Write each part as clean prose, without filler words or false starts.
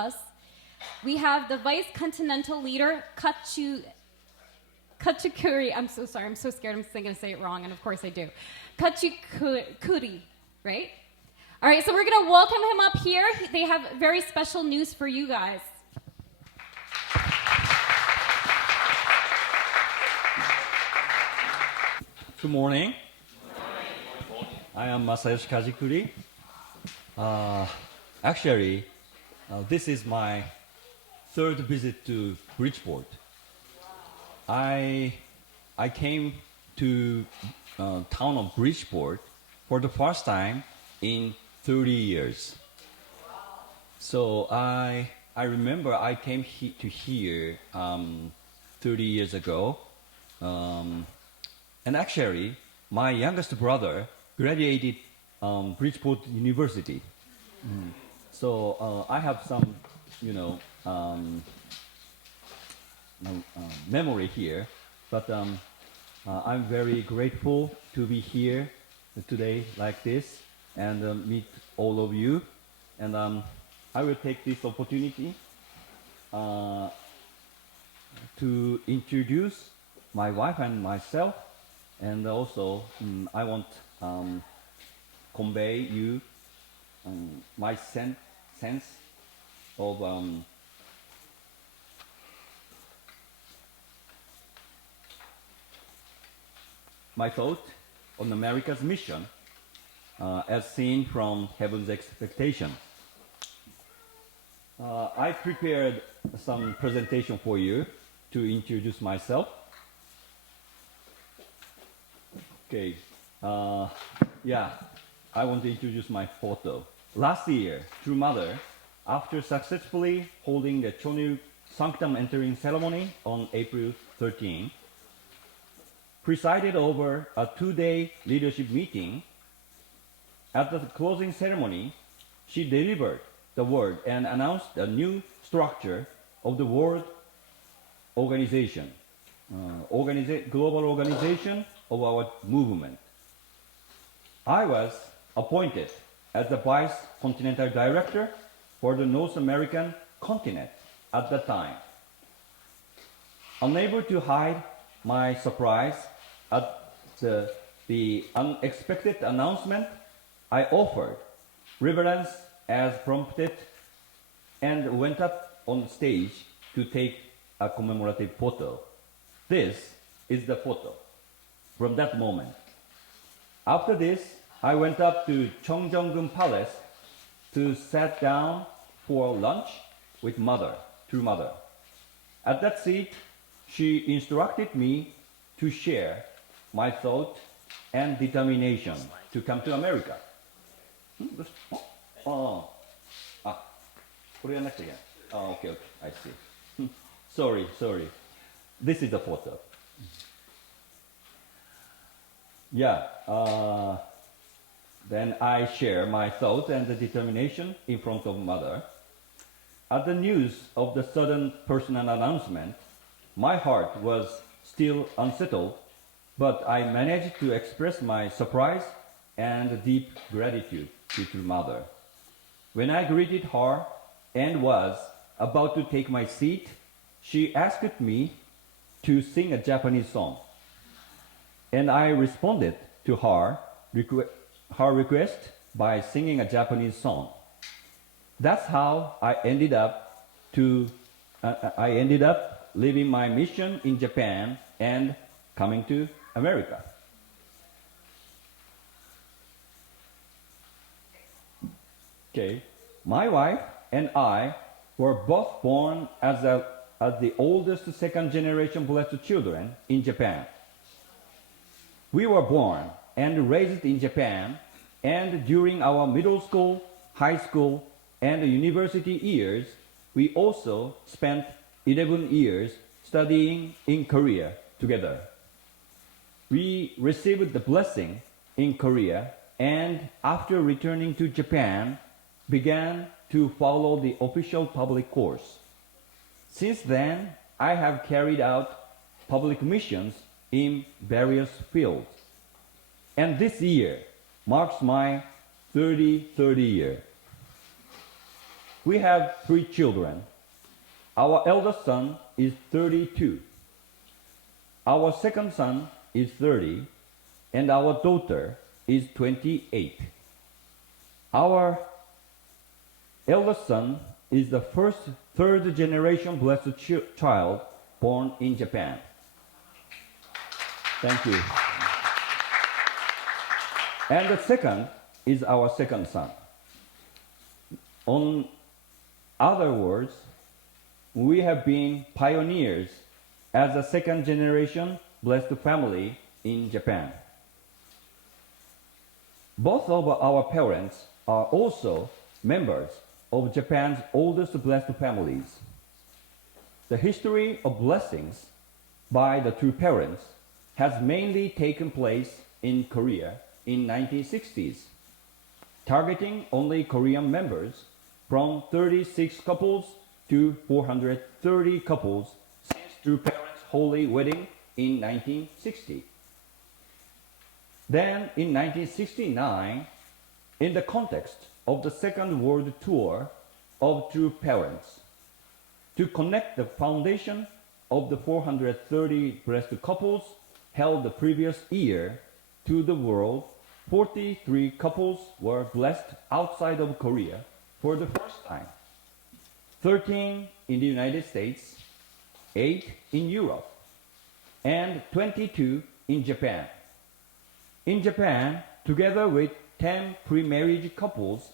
us. We have the Vice Continental Leader, Kajikuri. I'm so sorry. I'm so scared. I'm going to say it wrong, and of course I do. Kajikuri, right? All right, so we're going to welcome him up here. They have very special news for you guys. Good morning. I am Masayoshi Kajikuri. Actually, this is my third visit to Bridgeport. I came to town of Bridgeport for the first time in 30 years. So I remember I came to here 30 years ago. And actually, my youngest brother graduated Bridgeport University. So I have some, memory here. But I'm very grateful to be here today like this and meet all of you. And I will take this opportunity to introduce my wife and myself. And also, I want convey you my sense of my thought on America's mission as seen from heaven's expectation. I prepared some presentation for you to introduce myself. Okay, yeah, I want to introduce my photo. Last year, True Mother, after successfully holding the Chonil Sanctum entering ceremony on April 13, presided over a 2-day leadership meeting. At the closing ceremony, she delivered the word and announced a new structure of the World Organization, global organization of our movement. I was appointed as the Vice Continental Director for the North American continent at that time. Unable to hide my surprise at the unexpected announcement, I offered reverence as prompted and went up on stage to take a commemorative photo. This is the photo from that moment. After this, I went up to Cheongjeonggun Palace to sit down for lunch with True Mother. At that seat, she instructed me to share my thought and determination to come to America. これやんなくちゃいけない。Okay, I see. Sorry. This is the photo. Yeah, then I share my thoughts and the determination in front of Mother. At the news of the sudden personal announcement, my heart was still unsettled, but I managed to express my surprise and deep gratitude to Mother. When I greeted her and was about to take my seat, she asked me to sing a Japanese song. And I responded to her request by singing a Japanese song. That's how I ended up leaving my mission in Japan and coming to America. Okay, my wife and I were both born as the oldest second-generation blessed children in Japan. We were born and raised in Japan, and during our middle school, high school, and university years, we also spent 11 years studying in Korea together. We received the blessing in Korea, and after returning to Japan, began to follow the official public course. Since then, I have carried out public missions in various fields. And this year marks my 30th year. We have 3 children. Our eldest son is 32. Our second son is 30, and our daughter is 28. Our eldest son is the first third generation blessed child born in Japan. Thank you. And the second is our second son. On other words, we have been pioneers as a second generation blessed family in Japan. Both of our parents are also members of Japan's oldest blessed families. The history of blessings by the two parents has mainly taken place in Korea in 1960s, targeting only Korean members from 36 couples to 430 couples since two parents' holy wedding in 1960. Then in 1969, in the context of the Second World Tour of True Parents, to connect the foundation of the 430 blessed couples held the previous year to the world, 43 couples were blessed outside of Korea for the first time. 13 in the United States, 8 in Europe, and 22 in Japan. In Japan, together with 10 pre-marriage couples,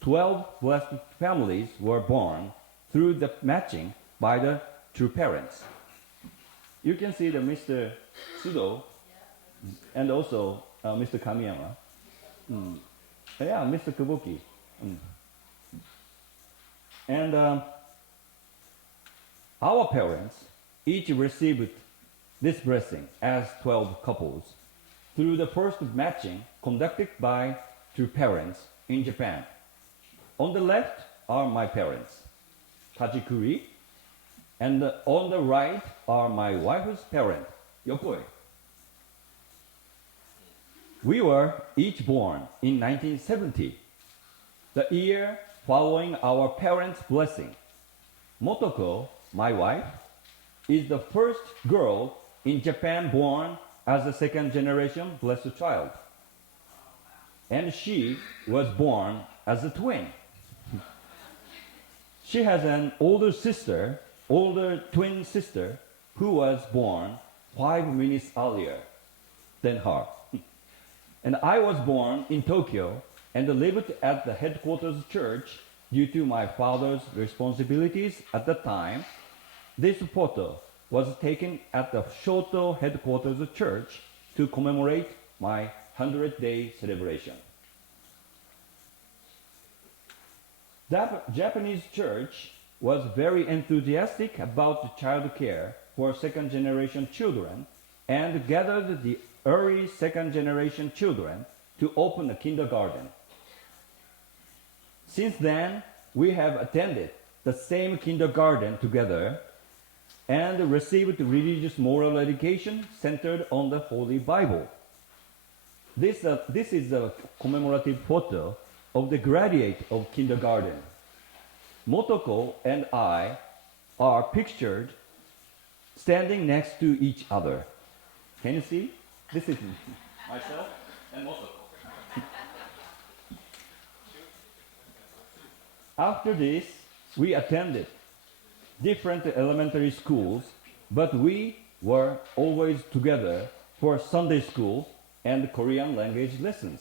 12 blessed families were born through the matching by the true parents. You can see the Mr. Sudo and also Mr. Kamiyama. Yeah, Mr. Kabuki. And our parents each received this blessing as 12 couples through the first matching conducted by two parents in Japan. On the left are my parents, Kajikuri, and on the right are my wife's parents, Yokoi. We were each born in 1970, the year following our parents' blessing. Motoko, my wife, is the first girl in Japan born as a second generation blessed child. And she was born as a twin. She has an older twin sister, who was born 5 minutes earlier than her. And I was born in Tokyo and lived at the headquarters church due to my father's responsibilities at the time. This photo was taken at the Shoto headquarters church to commemorate my 100-day celebration. That Japanese church was very enthusiastic about child care for second-generation children and gathered the early second-generation children to open a kindergarten. Since then, we have attended the same kindergarten together and received religious moral education centered on the Holy Bible. This is a commemorative photo of the graduate of kindergarten. Motoko and I are pictured standing next to each other. Can you see? This is myself and Motoko. After this, we attended different elementary schools, but we were always together for Sunday school and Korean language lessons.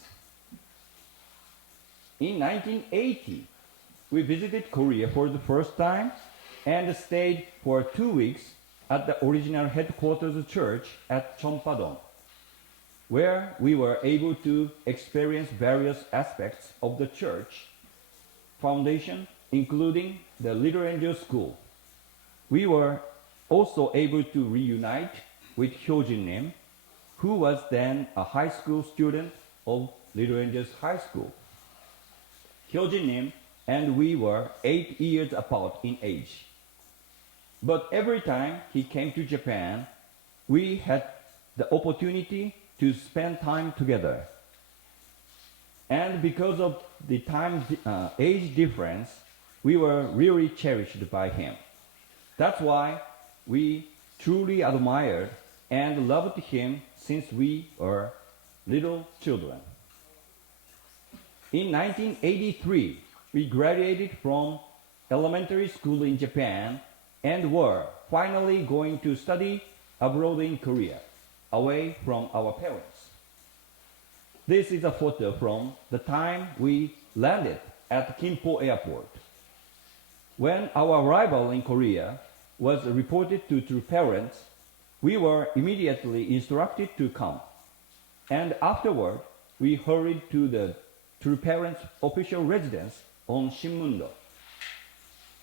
In 1980, we visited Korea for the first time and stayed for 2 weeks at the original headquarters church at Chonpadong, where we were able to experience various aspects of the church foundation, including the Little Angel School. We were also able to reunite with Hyojin-nim, who was then a high school student of Little Angels High School. Hyojin-nim and we were 8 years apart in age. But every time he came to Japan, we had the opportunity to spend time together. And because of the age difference, we were really cherished by him. That's why we truly admired and loved him since we were little children. In 1983, we graduated from elementary school in Japan and were finally going to study abroad in Korea, away from our parents. This is a photo from the time we landed at Kimpo Airport. When our arrival in Korea was reported to parents, we were immediately instructed to come. And afterward, we hurried to the true parents' official residence on Shinmundo.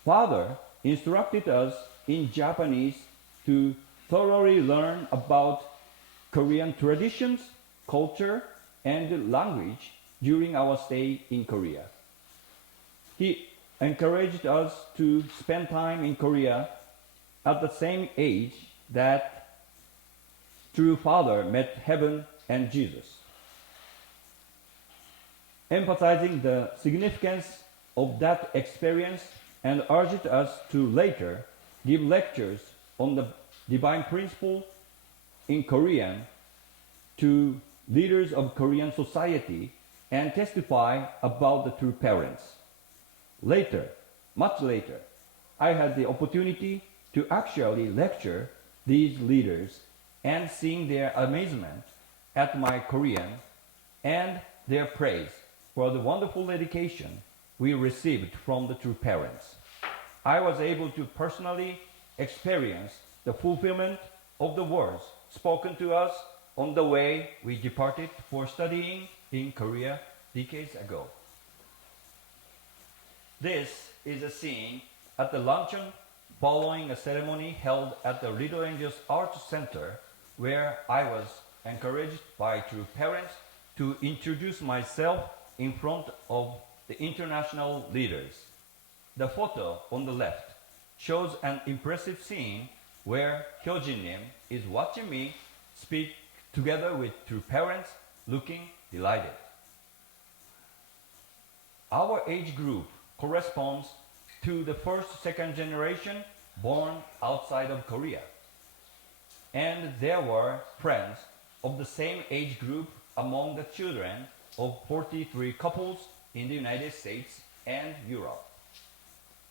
Father instructed us in Japanese to thoroughly learn about Korean traditions, culture, and language during our stay in Korea. He encouraged us to spend time in Korea at the same age that true Father met heaven and Jesus, emphasizing the significance of that experience and urged us to later give lectures on the divine principle in Korean to leaders of Korean society and testify about the true parents. Later, much later, I had the opportunity to actually lecture these leaders and seeing their amazement at my Korean and their praise for the wonderful education we received from the true parents. I was able to personally experience the fulfillment of the words spoken to us on the way we departed for studying in Korea decades ago. This is a scene at the luncheon following a ceremony held at the Little Angels Arts Center, where I was encouraged by true parents to introduce myself in front of the international leaders. The photo on the left shows an impressive scene where Hyojin-nim is watching me speak together with true parents, looking delighted. Our age group corresponds to the first, second generation born outside of Korea. And there were friends of the same age group among the children of 43 couples in the United States and Europe.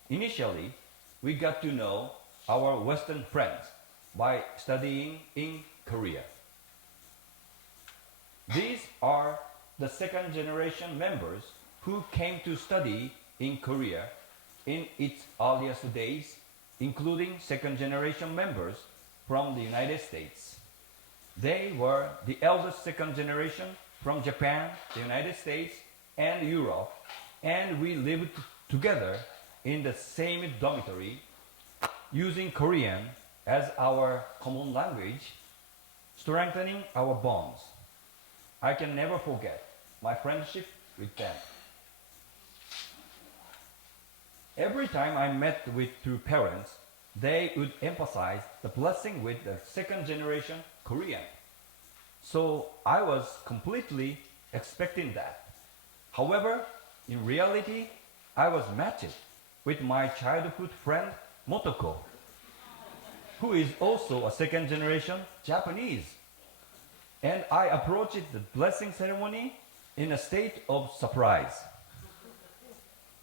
Initially, we got to know our Western friends by studying in Korea. These are the second generation members who came to study in Korea in its earliest days, including second generation members from the United States. They were the eldest second generation from Japan, the United States, and Europe, and we lived together in the same dormitory, using Korean as our common language, strengthening our bonds. I can never forget my friendship with them. Every time I met with true parents, they would emphasize the blessing with the second generation Korean. So I was completely expecting that. However, in reality, I was matched with my childhood friend Motoko, who is also a second generation Japanese. And I approached the blessing ceremony in a state of surprise.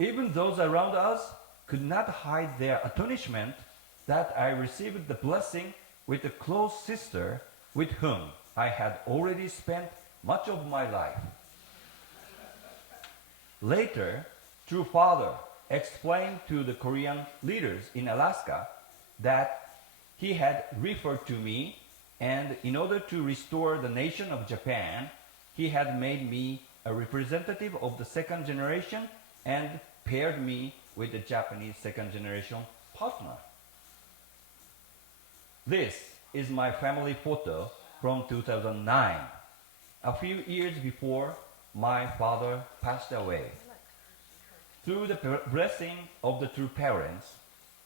Even those around us could not hide their astonishment that I received the blessing with a close sister with whom I had already spent much of my life. Later, true Father explained to the Korean leaders in Alaska that he had referred to me, and in order to restore the nation of Japan, he had made me a representative of the second generation and paired me with the Japanese second generation partner. This is my family photo from 2009, a few years before my father passed away. Through the blessing of the true parents,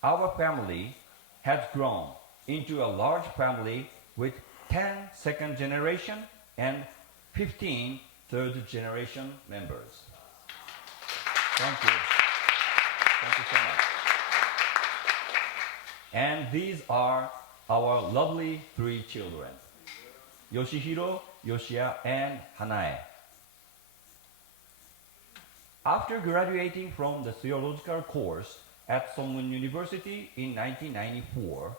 our family has grown into a large family with 10 second generation and 15 third generation members. Thank you. Thank you so much. And these are our lovely three children, Yoshihiro, Yoshia, and Hanae. After graduating from the theological course at Somun University in 1994,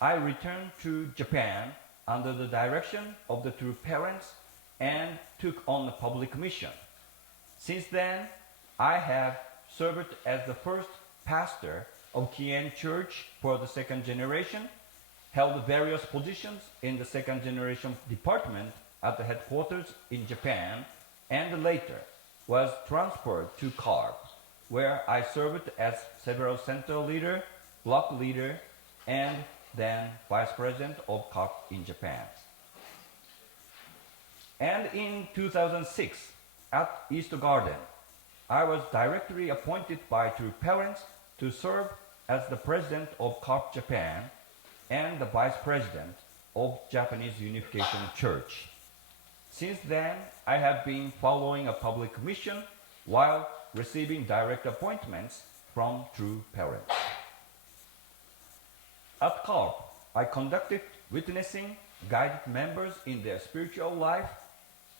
I returned to Japan under the direction of the two parents and took on the public mission. Since then, I have served as the first pastor of Kien Church for the second generation, held various positions in the second generation department at the headquarters in Japan, and later was transferred to CARP, where I served as several center leader, block leader, and then vice president of CARP in Japan. And in 2006, at East Garden, I was directly appointed by two parents to serve as the president of CARP Japan and the vice president of Japanese Unification Church. Since then, I have been following a public mission while receiving direct appointments from true parents. At CARP, I conducted witnessing, guided members in their spiritual life,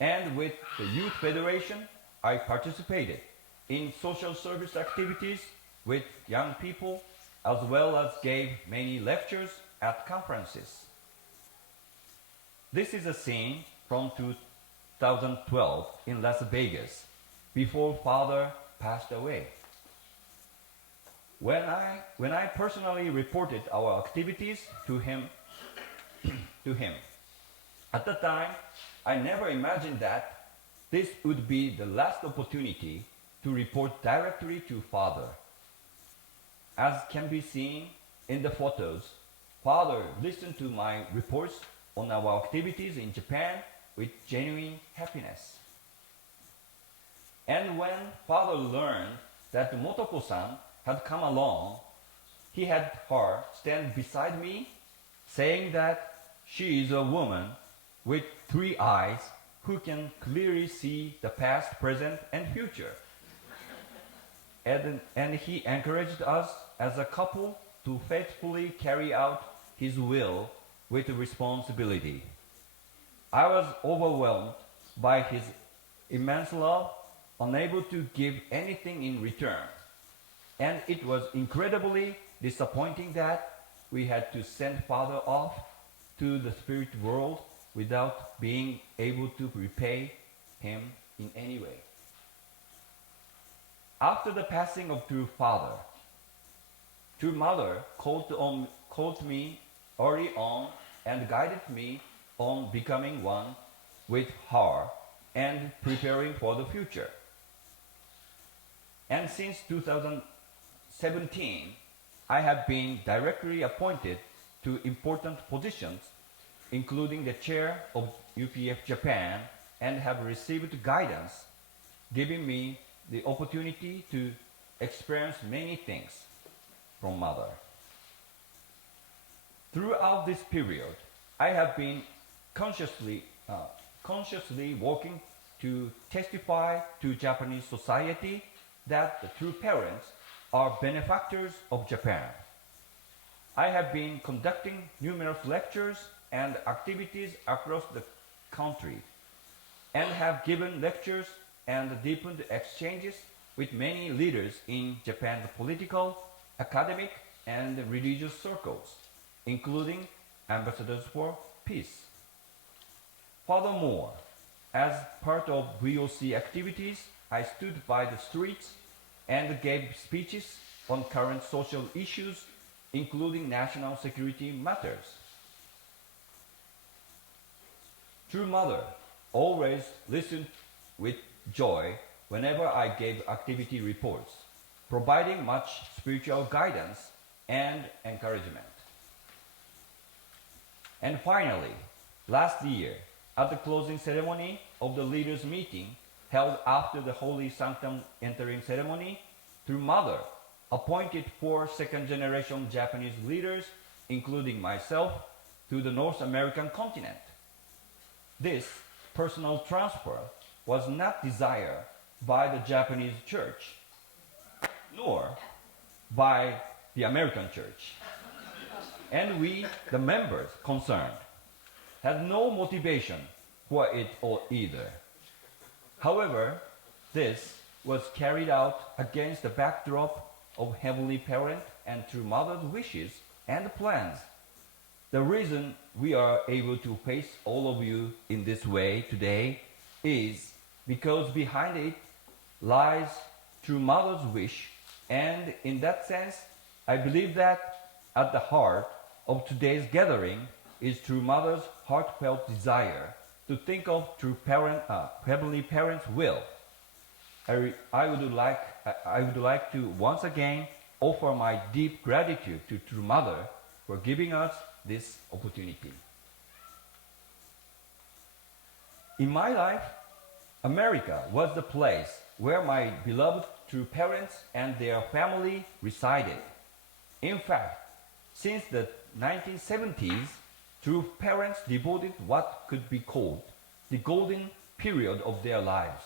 and with the Youth Federation, I participated in social service activities with young people, as well as gave many lectures at conferences. This is a scene from 2012 in Las Vegas, before Father passed away. When I personally reported our activities to him, at the time, I never imagined that this would be the last opportunity to report directly to Father. As can be seen in the photos, Father listened to my reports on our activities in Japan with genuine happiness. And when Father learned that Motoko-san had come along, he had her stand beside me, saying that she is a woman with three eyes who can clearly see the past, present, and future. And he encouraged us as a couple to faithfully carry out his will with responsibility. I was overwhelmed by his immense love, unable to give anything in return. And it was incredibly disappointing that we had to send Father off to the spirit world without being able to repay him in any way. After the passing of True Father, True Mother called me early on and guided me on becoming one with her and preparing for the future. And since 2017, I have been directly appointed to important positions, including the chair of UPF Japan, and have received guidance, giving me the opportunity to experience many things from Mother. Throughout this period, I have been consciously working to testify to Japanese society that the true parents are benefactors of Japan. I have been conducting numerous lectures and activities across the country, and have given lectures and deepened exchanges with many leaders in Japan's political, academic, and religious circles, including ambassadors for peace. Furthermore, as part of VOC activities, I stood by the streets and gave speeches on current social issues, including national security matters. True Mother always listened with joy whenever I gave activity reports, providing much spiritual guidance and encouragement. And finally, last year, at the closing ceremony of the leaders' meeting held after the Holy Sanctum entering ceremony, True Mother appointed 4 second-generation Japanese leaders, including myself, to the North American continent. This personal transfer was not desired by the Japanese church, nor by the American church. And we, the members concerned, had no motivation for it or either. However, this was carried out against the backdrop of Heavenly Parent and True Mother's wishes and plans. The reason we are able to face all of you in this way today is because behind it lies True Mother's wish, and in that sense, I believe that at the heart of today's gathering is True Mother's heartfelt desire to think of Heavenly Parent's will. I would like to once again offer my deep gratitude to True Mother for giving us this opportunity. In my life, America was the place where my beloved true parents and their family resided. In fact, since the 1970s, true parents devoted what could be called the golden period of their lives,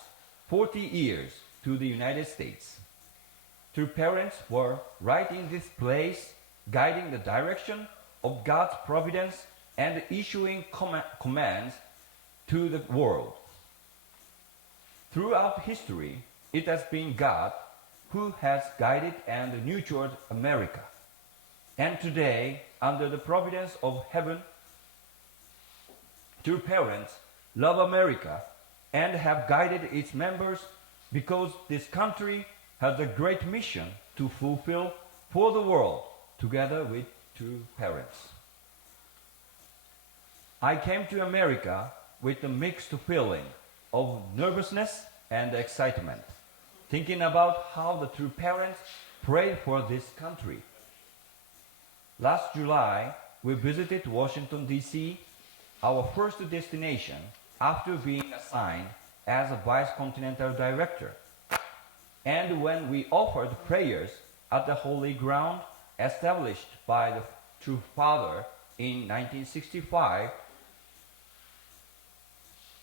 40 years, to the United States. True parents were right in this place, guiding the direction of God's providence and issuing commands to the world. Throughout history, it has been God who has guided and nurtured America. And today, under the providence of heaven, true parents love America and have guided its members because this country has a great mission to fulfill for the world together with true parents. I came to America with a mixed feeling of nervousness and excitement, thinking about how the true parents prayed for this country. Last July, we visited Washington, D.C., our first destination after being assigned as a Vice Continental Director. And when we offered prayers at the holy ground established by the True Father in 1965,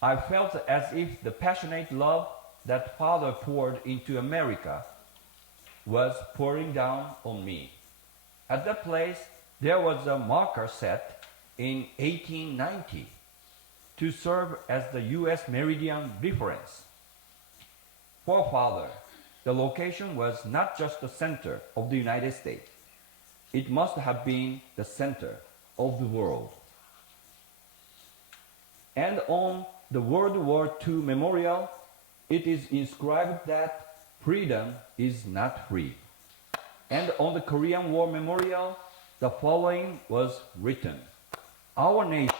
I felt as if the passionate love that Father poured into America was pouring down on me. At that place, there was a marker set in 1890 to serve as the U.S. meridian reference. For Father, the location was not just the center of the United States. It must have been the center of the world. And on the World War II memorial, it is inscribed that freedom is not free. And on the Korean War memorial, the following was written: Our nation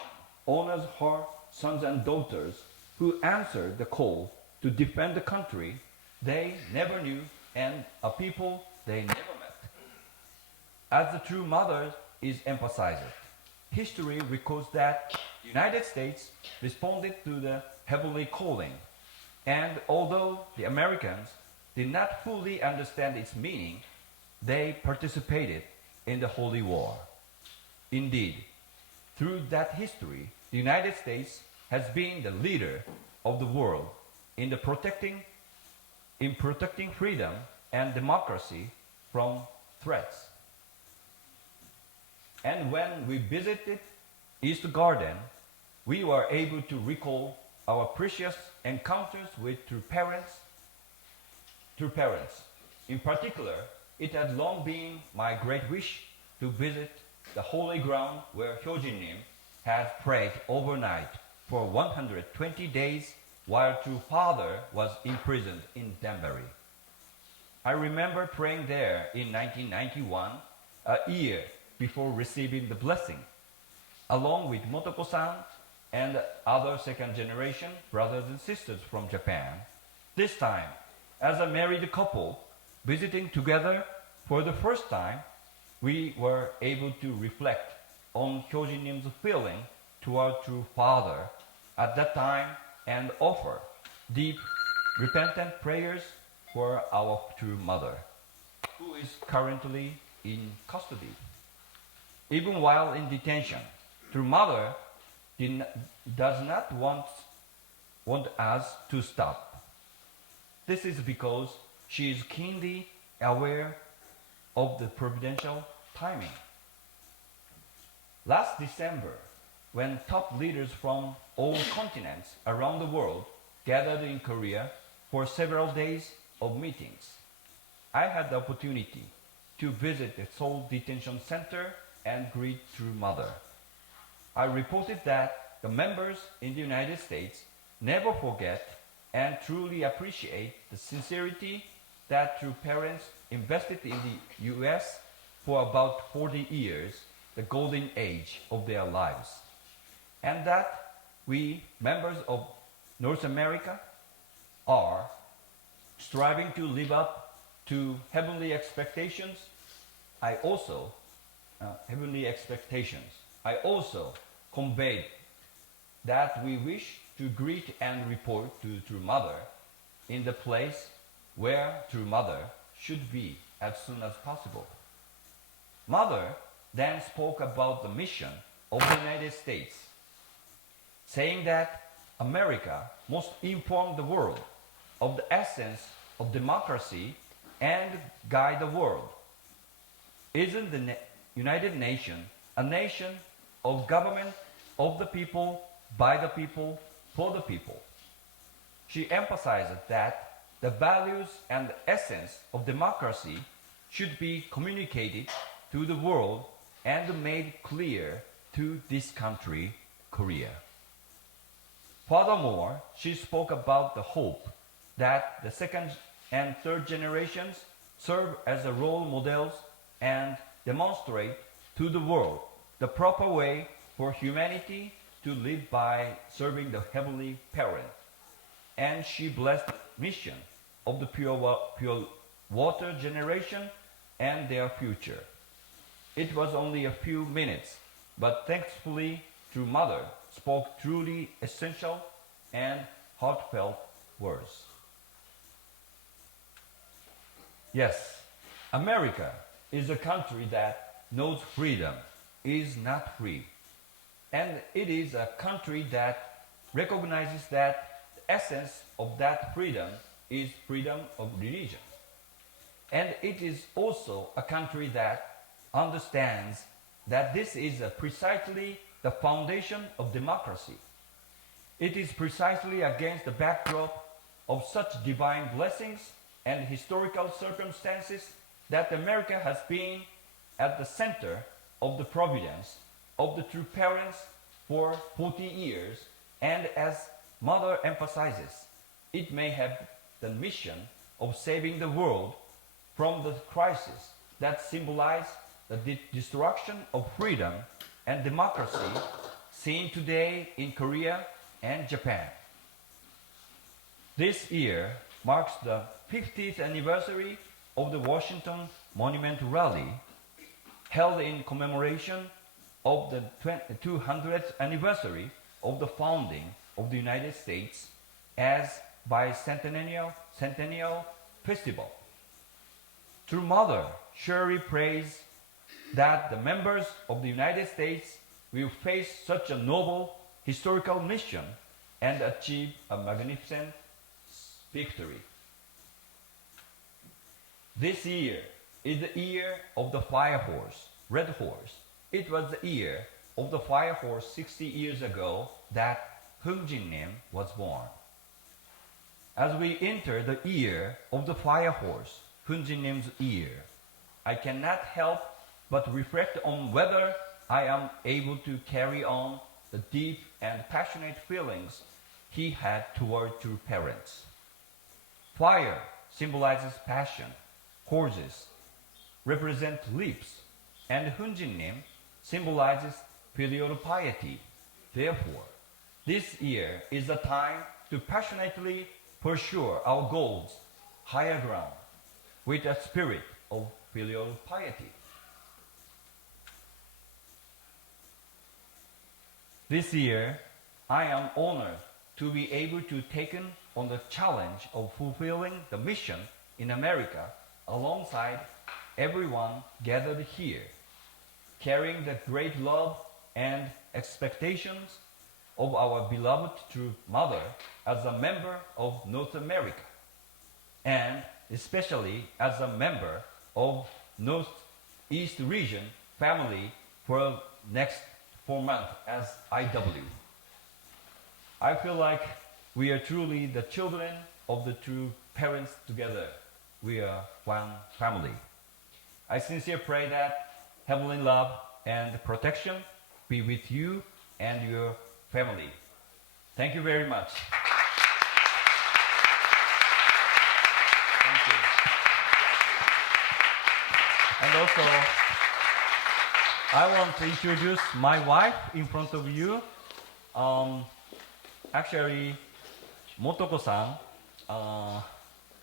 honors her sons and daughters who answered the call to defend the country they never knew and a people they never met. As the True Mother is emphasized, history records that the United States responded to the heavenly calling, and although the Americans did not fully understand its meaning, they participated in the Holy War. Indeed, through that history, the United States has been the leader of the world in protecting freedom and democracy from threats. And when we visited East Garden, we were able to recall our precious encounters with true parents. In particular, it had long been my great wish to visit the holy ground where Hyojin-nim had prayed overnight for 120 days while True Father was imprisoned in Danbury. I remember praying there in 1991, a year before receiving the blessing, along with Motoko-san and other second-generation brothers and sisters from Japan. This time, as a married couple, visiting together for the first time, we were able to reflect on Hyojin-nim's feeling toward True Father at that time and offer deep, repentant prayers for our True Mother, who is currently in custody. Even while in detention, True Mother does not want us to stop. This is because she is keenly aware of the providential timing. Last December, when top leaders from all continents around the world gathered in Korea for several days of meetings, I had the opportunity to visit the Seoul Detention Center and greet True Mother. I reported that the members in the United States never forget and truly appreciate the sincerity that True parents invested in the US for about 40 years, the golden age of their lives. And that we, members of North America, are striving to live up to heavenly expectations. I also conveyed that we wish to greet and report to True Mother in the place where True Mother should be as soon as possible. Mother then spoke about the mission of the United States, saying that America must inform the world of the essence of democracy and guide the world. Isn't the United Nations a nation of government of the people, by the people, for the people? She emphasized that the values and the essence of democracy should be communicated to the world and made clear to this country, Korea. Furthermore, she spoke about the hope that the second and third generations serve as the role models and demonstrate to the world the proper way for humanity to live by serving the Heavenly Parent. And she blessed the mission of the pure water generation and their future. It was only a few minutes, but thankfully, True Mother spoke truly essential and heartfelt words. Yes, America is a country that knows freedom is not free. And it is a country that recognizes that the essence of that freedom is freedom of religion. And it is also a country that understands that this is precisely the foundation of democracy. It is precisely against the backdrop of such divine blessings and historical circumstances that America has been at the center of the providence of the True parents for 40 years, and as Mother emphasizes, it may have the mission of saving the world from the crisis that symbolize the destruction of freedom and democracy seen today in Korea and Japan. This year marks the 50th anniversary of the Washington Monument Rally, held in commemoration of the 200th anniversary of the founding of the United States as bicentennial festival. True Mother surely prays that the members of the United States will face such a noble historical mission and achieve a magnificent victory. This year is the year of the fire horse, red horse. It was the year of the fire horse 60 years ago that Hungjin-nim was born. As we enter the year of the fire horse, Hunjin-nim's year, I cannot help but reflect on whether I am able to carry on the deep and passionate feelings he had toward True parents. Fire symbolizes passion, horses represent leaps, and Hunjin-nim symbolizes filial piety. Therefore, this year is a time to passionately pursue our goals, higher ground, with a spirit of filial piety. This year, I am honored to be able to take on the challenge of fulfilling the mission in America alongside everyone gathered here, carrying the great love and expectations of our beloved True Mother as a member of North America, and especially as a member of Northeast region family for next 4 months as IW. I feel like we are truly the children of the true parents together. We are one family. I sincerely pray that heavenly love and protection be with you and your family. Thank you very much. Thank you. And also, I want to introduce my wife in front of you. Actually, Motoko-san,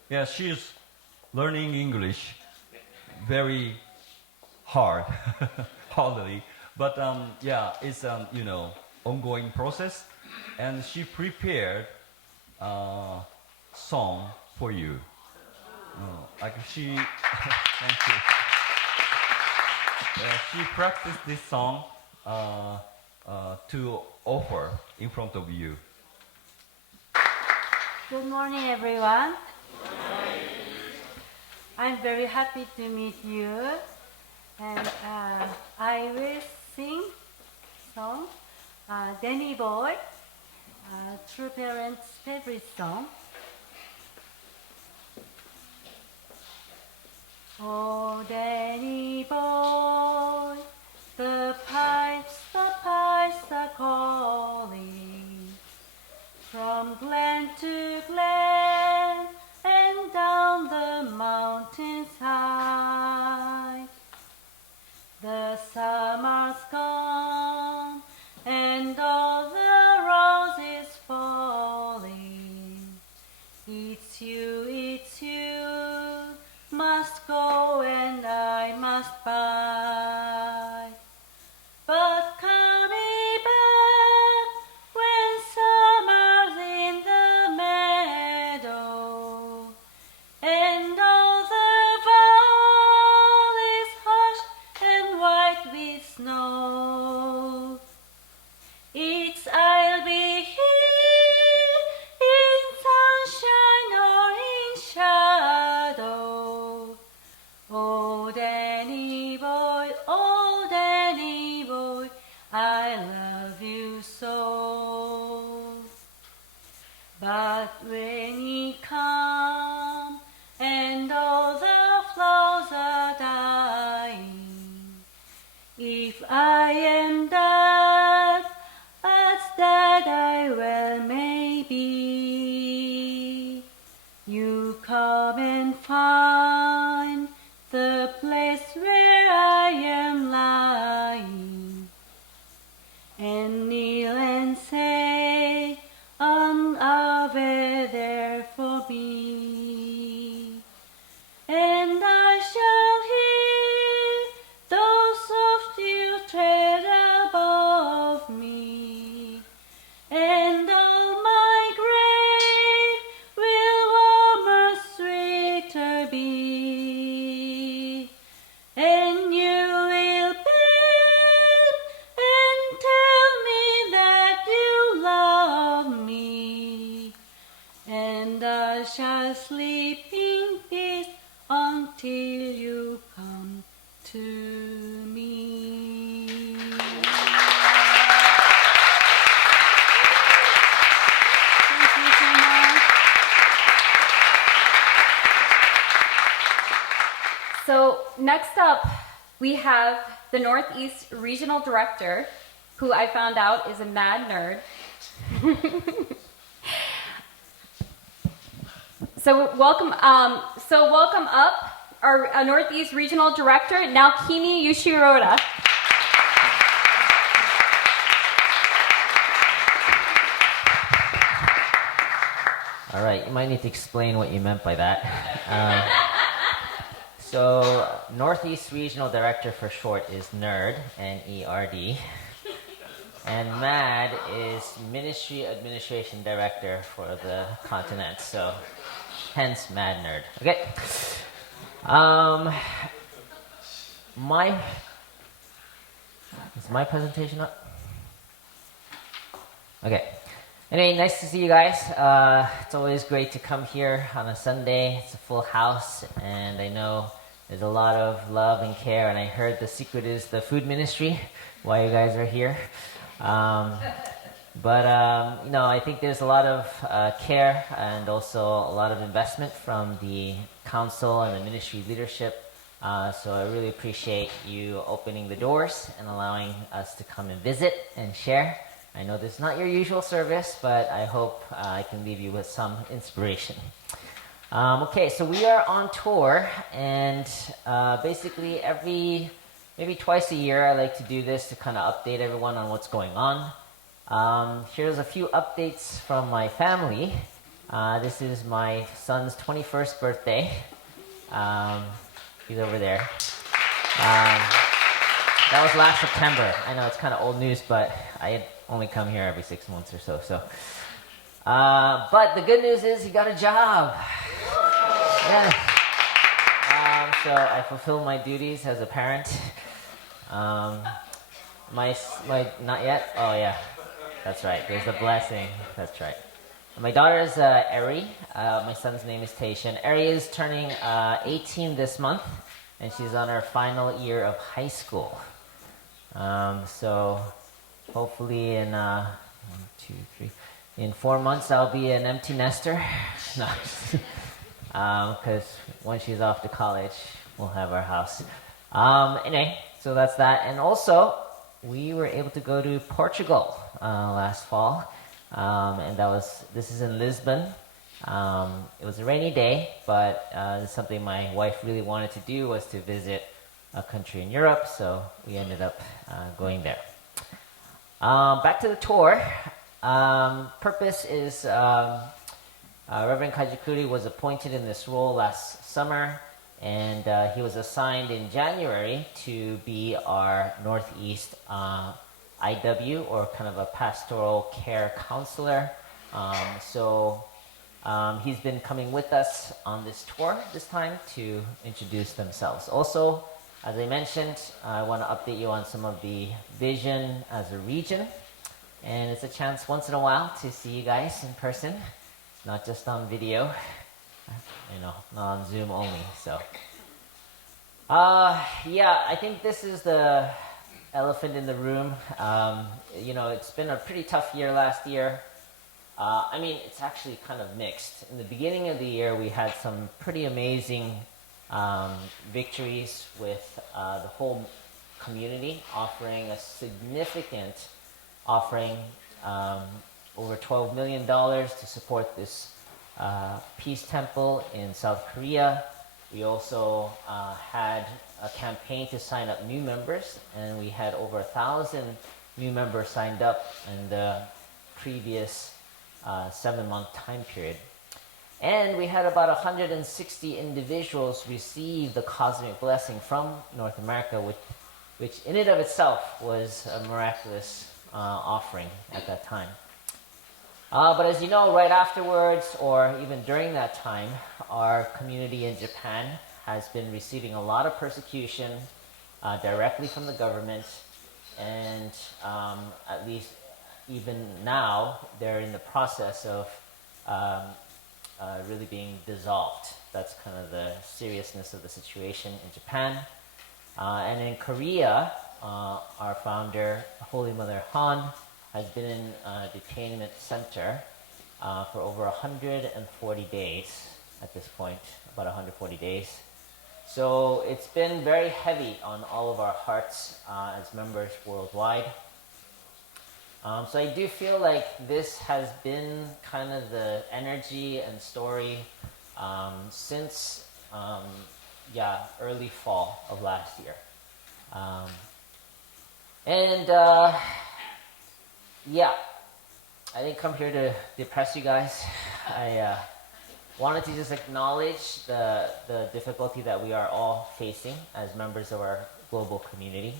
yeah, she's learning English very hardly, but yeah, it's ongoing process, and she prepared a song for you. Like she, thank you. She practiced this song to offer in front of you. Good morning, everyone. I'm very happy to meet you, and I will sing song, Danny Boy, True Parents' favorite song. Oh, Danny Boy, the pipes are calling from glen to glen and down the mountainside. The summer's gone and all the roses falling. It's you, must go and I must buy. But coming back when summer's in the meadow and all the valleys hushed and white with snow, it's I'll be here in sunshine or in shadow. Oh, Danny boy, I love you so. But when he comes and all the flowers are dying, if I am dead, as dead I well may be, you come and find the place where I am lying, and kneel and say an Ave there for me, and I shall hear those soft you tread above me, and all my grave will warmer, sweeter be, and you will bend and tell me that you love me, and I shall sleep in peace until you come to me. Thank you so much. So next up, we have the Northeast Regional Director, who I found out is a mad nerd. So welcome up our Northeast Regional Director, Naokimi Yushiroda. All right, you might need to explain what you meant by that. So, Northeast Regional Director for short is NERD, N-E-R-D. And MAD is Ministry Administration Director for the continent, so hence MAD Nerd. Okay. Is my presentation up? Okay. Anyway, nice to see you guys. It's always great to come here on a Sunday. It's a full house, and I know There's a lot of love and care, and I heard the secret is the food ministry, why you guys are here. I think there's a lot of care and also a lot of investment from the council and the ministry leadership. So I really appreciate you opening the doors and allowing us to come and visit and share. I know this is not your usual service, but I hope I can leave you with some inspiration. Okay, so we are on tour, and basically maybe twice a year I like to do this to kind of update everyone on what's going on. Here's a few updates from my family. This is my son's 21st birthday. He's over there. That was last September. I know it's kind of old news, but I had only come here every 6 months or so. But the good news is he got a job. Yeah. So I fulfill my duties as a parent. My not yet. Oh yeah, that's right. There's a blessing. That's right. My daughter is Eri. My son's name is Taishan. Eri is turning 18 this month, and she's on her final year of high school. So hopefully in 4 months I'll be an empty nester. No, because once she's off to college, we'll have our house. Anyway, so that's that. And also, we were able to go to Portugal last fall. And this is in Lisbon. It was a rainy day, but something my wife really wanted to do was to visit a country in Europe, so we ended up going there. Back to the tour. Purpose is Reverend Kajikuri was appointed in this role last summer, and he was assigned in January to be our Northeast IW, or kind of a pastoral care counselor. He's been coming with us on this tour this time to introduce themselves. Also, as I mentioned, I want to update you on some of the vision as a region. And it's a chance once in a while to see you guys in person, not just on video, not on Zoom only. So, I think this is the elephant in the room. It's been a pretty tough year last year. It's actually kind of mixed. In the beginning of the year, we had some pretty amazing victories with the whole community offering a significant offering, over $12 million to support this peace temple in South Korea. We also had a campaign to sign up new members, and we had over 1,000 new members signed up in the previous 7-month time period. And we had about 160 individuals receive the cosmic blessing from North America, which in and of itself was a miraculous offering at that time. But as you know, right afterwards, or even during that time, our community in Japan has been receiving a lot of persecution directly from the government, and at least even now, they're in the process of really being dissolved. That's kind of the seriousness of the situation in Japan. And in Korea, our founder, Holy Mother Han, has been in a detainment center for over 140 days at this point, about 140 days. So it's been very heavy on all of our hearts as members worldwide. So I do feel like this has been kind of the energy and story since early fall of last year. I didn't come here to depress you guys. I wanted to just acknowledge the difficulty that we are all facing as members of our global community.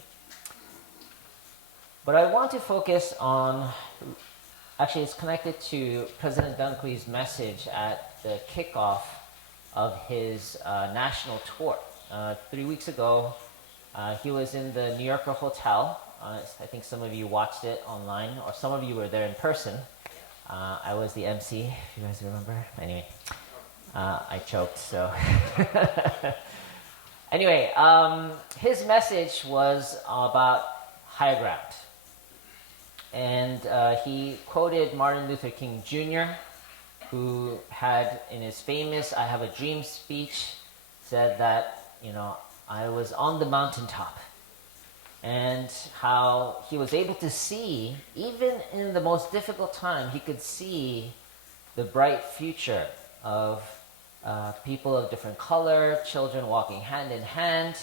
But I want to focus on, actually it's connected to President Dunkley's message at the kickoff of his national tour. 3 weeks ago, he was in the New Yorker hotel. I think some of you watched it online, or some of you were there in person. I was the MC, if you guys remember. Anyway, I choked, so. Anyway, his message was about high ground. And he quoted Martin Luther King Jr., who had, in his famous I Have a Dream speech, said that, I was on the mountaintop. And how he was able to see, even in the most difficult time, he could see the bright future of people of different color, children walking hand in hand.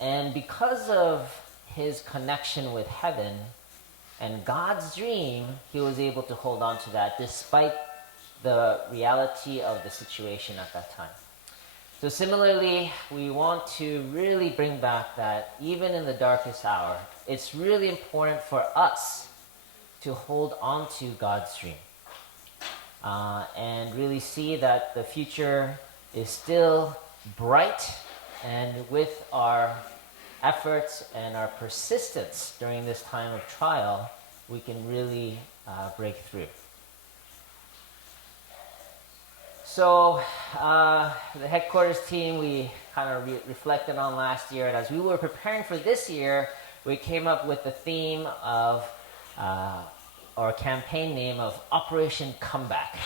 And because of his connection with heaven and God's dream, he was able to hold on to that despite the reality of the situation at that time. So similarly, we want to really bring back that even in the darkest hour, it's really important for us to hold on to God's dream. And really see that the future is still bright, and with our efforts and our persistence during this time of trial, we can really break through. So the headquarters team, we kind of reflected on last year, and as we were preparing for this year, we came up with the theme of our campaign name of Operation Comeback.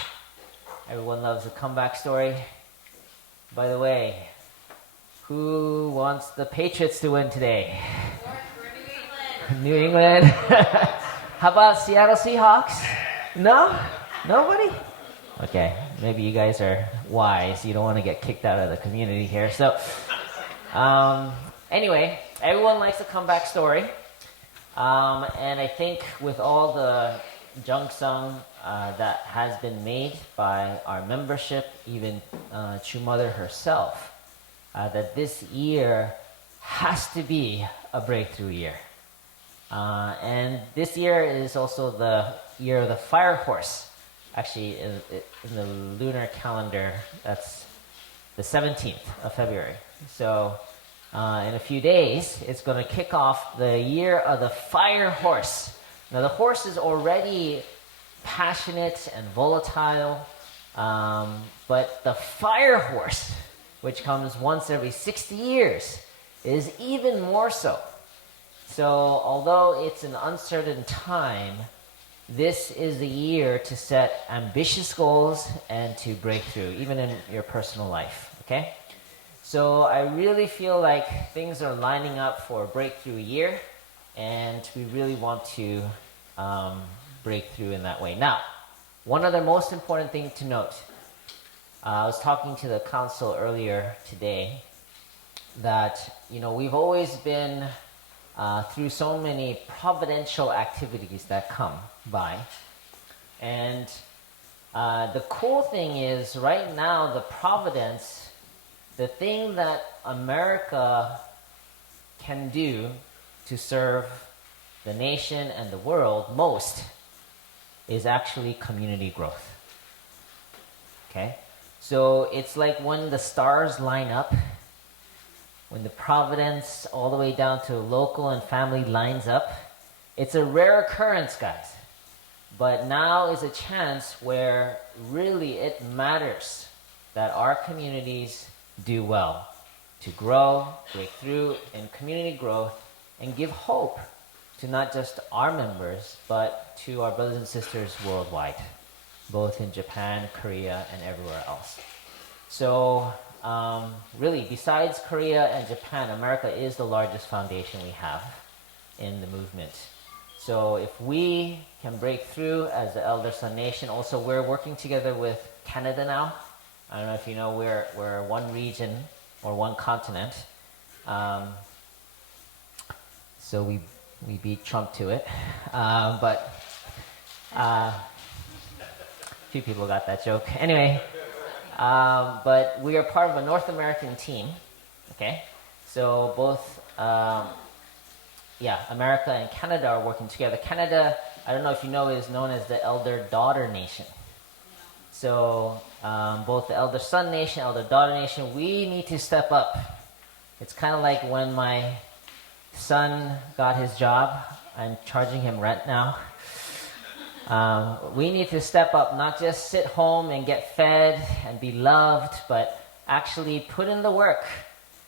Everyone loves a comeback story. By the way, who wants the Patriots to win today? New England. How about Seattle Seahawks? No? Nobody? Okay, maybe you guys are wise. You don't want to get kicked out of the community here. So, anyway, everyone likes a comeback story. And I think with all the jungsung that has been made by our membership, even True Mother herself, that this year has to be a breakthrough year. And this year is also the year of the fire horse. Actually, in the lunar calendar, that's the 17th of February. So in a few days, it's going to kick off the year of the fire horse. Now, the horse is already passionate and volatile, but the fire horse, which comes once every 60 years, is even more so. So, although it's an uncertain time, this is the year to set ambitious goals and to break through, even in your personal life, okay? So I really feel like things are lining up for a breakthrough year, and we really want to break through in that way. Now, one other most important thing to note. I was talking to the council earlier today that, we've always been through so many providential activities that come by. And the cool thing is, right now, the providence, the thing that America can do to serve the nation and the world most is actually community growth. Okay? So it's like when the stars line up, when the providence all the way down to local and family lines up. It's a rare occurrence, guys. But now is a chance where really it matters that our communities do well to grow, break through in community growth, and give hope to not just our members, but to our brothers and sisters worldwide, both in Japan, Korea, and everywhere else. So really, besides Korea and Japan, America is the largest foundation we have in the movement. So if we can break through as the Elder Son Nation, also we're working together with Canada now. I don't know if you know, we're one region or one continent. So we beat Trump to it. But a few people got that joke. Anyway, but we are part of a North American team. Okay? So both America and Canada are working together. Canada, I don't know if you know, is known as the Elder Daughter Nation. So both the Elder Son Nation, Elder Daughter Nation, we need to step up. It's kind of like when my son got his job. I'm charging him rent now. We need to step up, not just sit home and get fed and be loved, but actually put in the work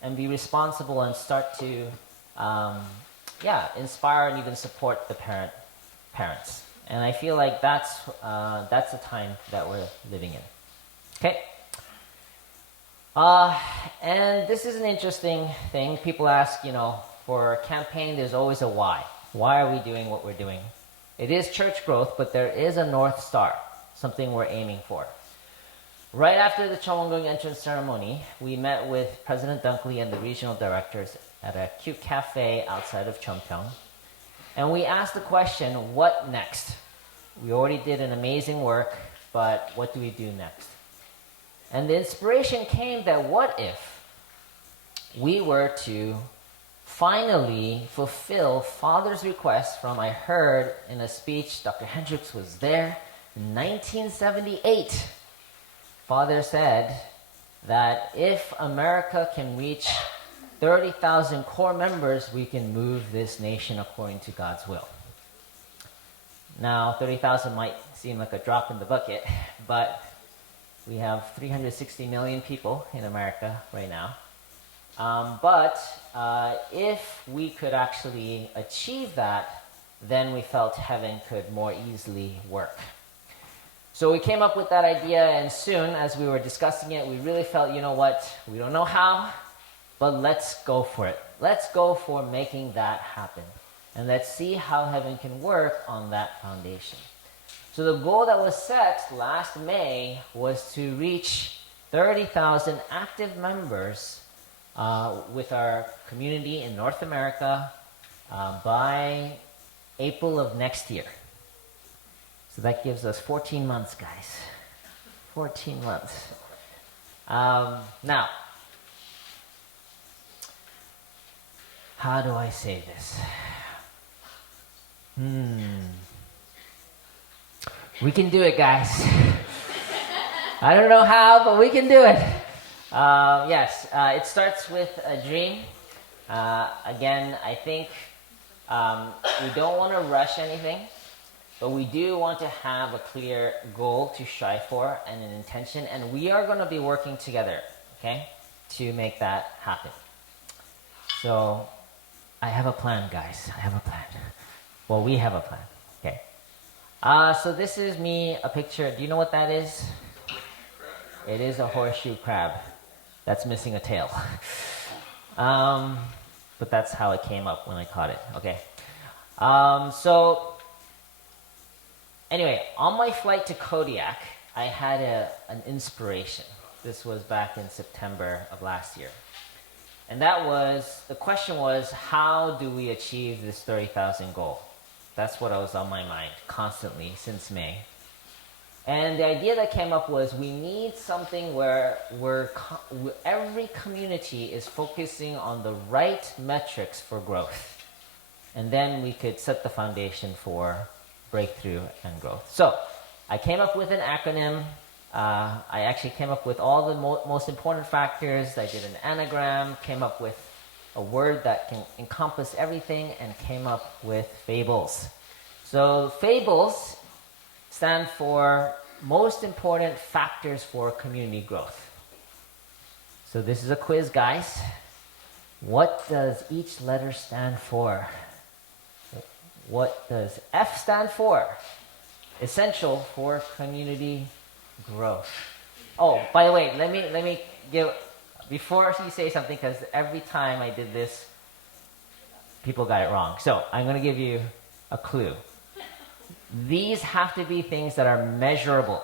and be responsible and start to, inspire and even support the parents. And I feel like that's the time that we're living in. Okay. And this is an interesting thing. People ask, for a campaign, there's always a why. Why are we doing what we're doing? It is church growth, but there is a North Star, something we're aiming for. Right after the Chowongung entrance ceremony, we met with President Dunkley and the regional directors at a cute cafe outside of Chungpyeong. And we asked the question, what next? We already did an amazing work, but what do we do next? And the inspiration came that what if we were to finally fulfill Father's request from, I heard in a speech, Dr. Hendricks was there, in 1978. Father said that if America can reach 30,000 core members, we can move this nation according to God's will. Now, 30,000 might seem like a drop in the bucket, but we have 360 million people in America right now. But if we could actually achieve that, then we felt heaven could more easily work. So we came up with that idea, and soon as we were discussing it, we really felt, we don't know how, but let's go for it. Let's go for making that happen. And let's see how heaven can work on that foundation. So the goal that was set last May was to reach 30,000 active members with our community in North America by April of next year. So that gives us 14 months, guys. 14 months. Now, how do I say this? We can do it, guys. I don't know how, but we can do it. Yes, it starts with a dream. Again, I think we don't want to rush anything, but we do want to have a clear goal to strive for and an intention, and we are going to be working together, okay, to make that happen. So, I have a plan, guys. I have a plan. Well, we have a plan, okay. So this is me, a picture. Do you know what that is? It is a horseshoe crab that's missing a tail. But that's how it came up when I caught it, okay. So, anyway, on my flight to Kodiak, I had an inspiration. This was back in September of last year. And the question was, how do we achieve this 30,000 goal? That's what was on my mind constantly since May. And the idea that came up was we need something where every community is focusing on the right metrics for growth. And then we could set the foundation for breakthrough and growth. So I came up with an acronym. I actually came up with all the most important factors. I did an anagram, came up with a word that can encompass everything, and came up with fables. So fables stand for most important factors for community growth. So this is a quiz, guys. What does each letter stand for? What does F stand for? Essential for community growth. Oh, by the way, let me give, before you say something, because every time I did this, people got it wrong. So I'm going to give you a clue. These have to be things that are measurable.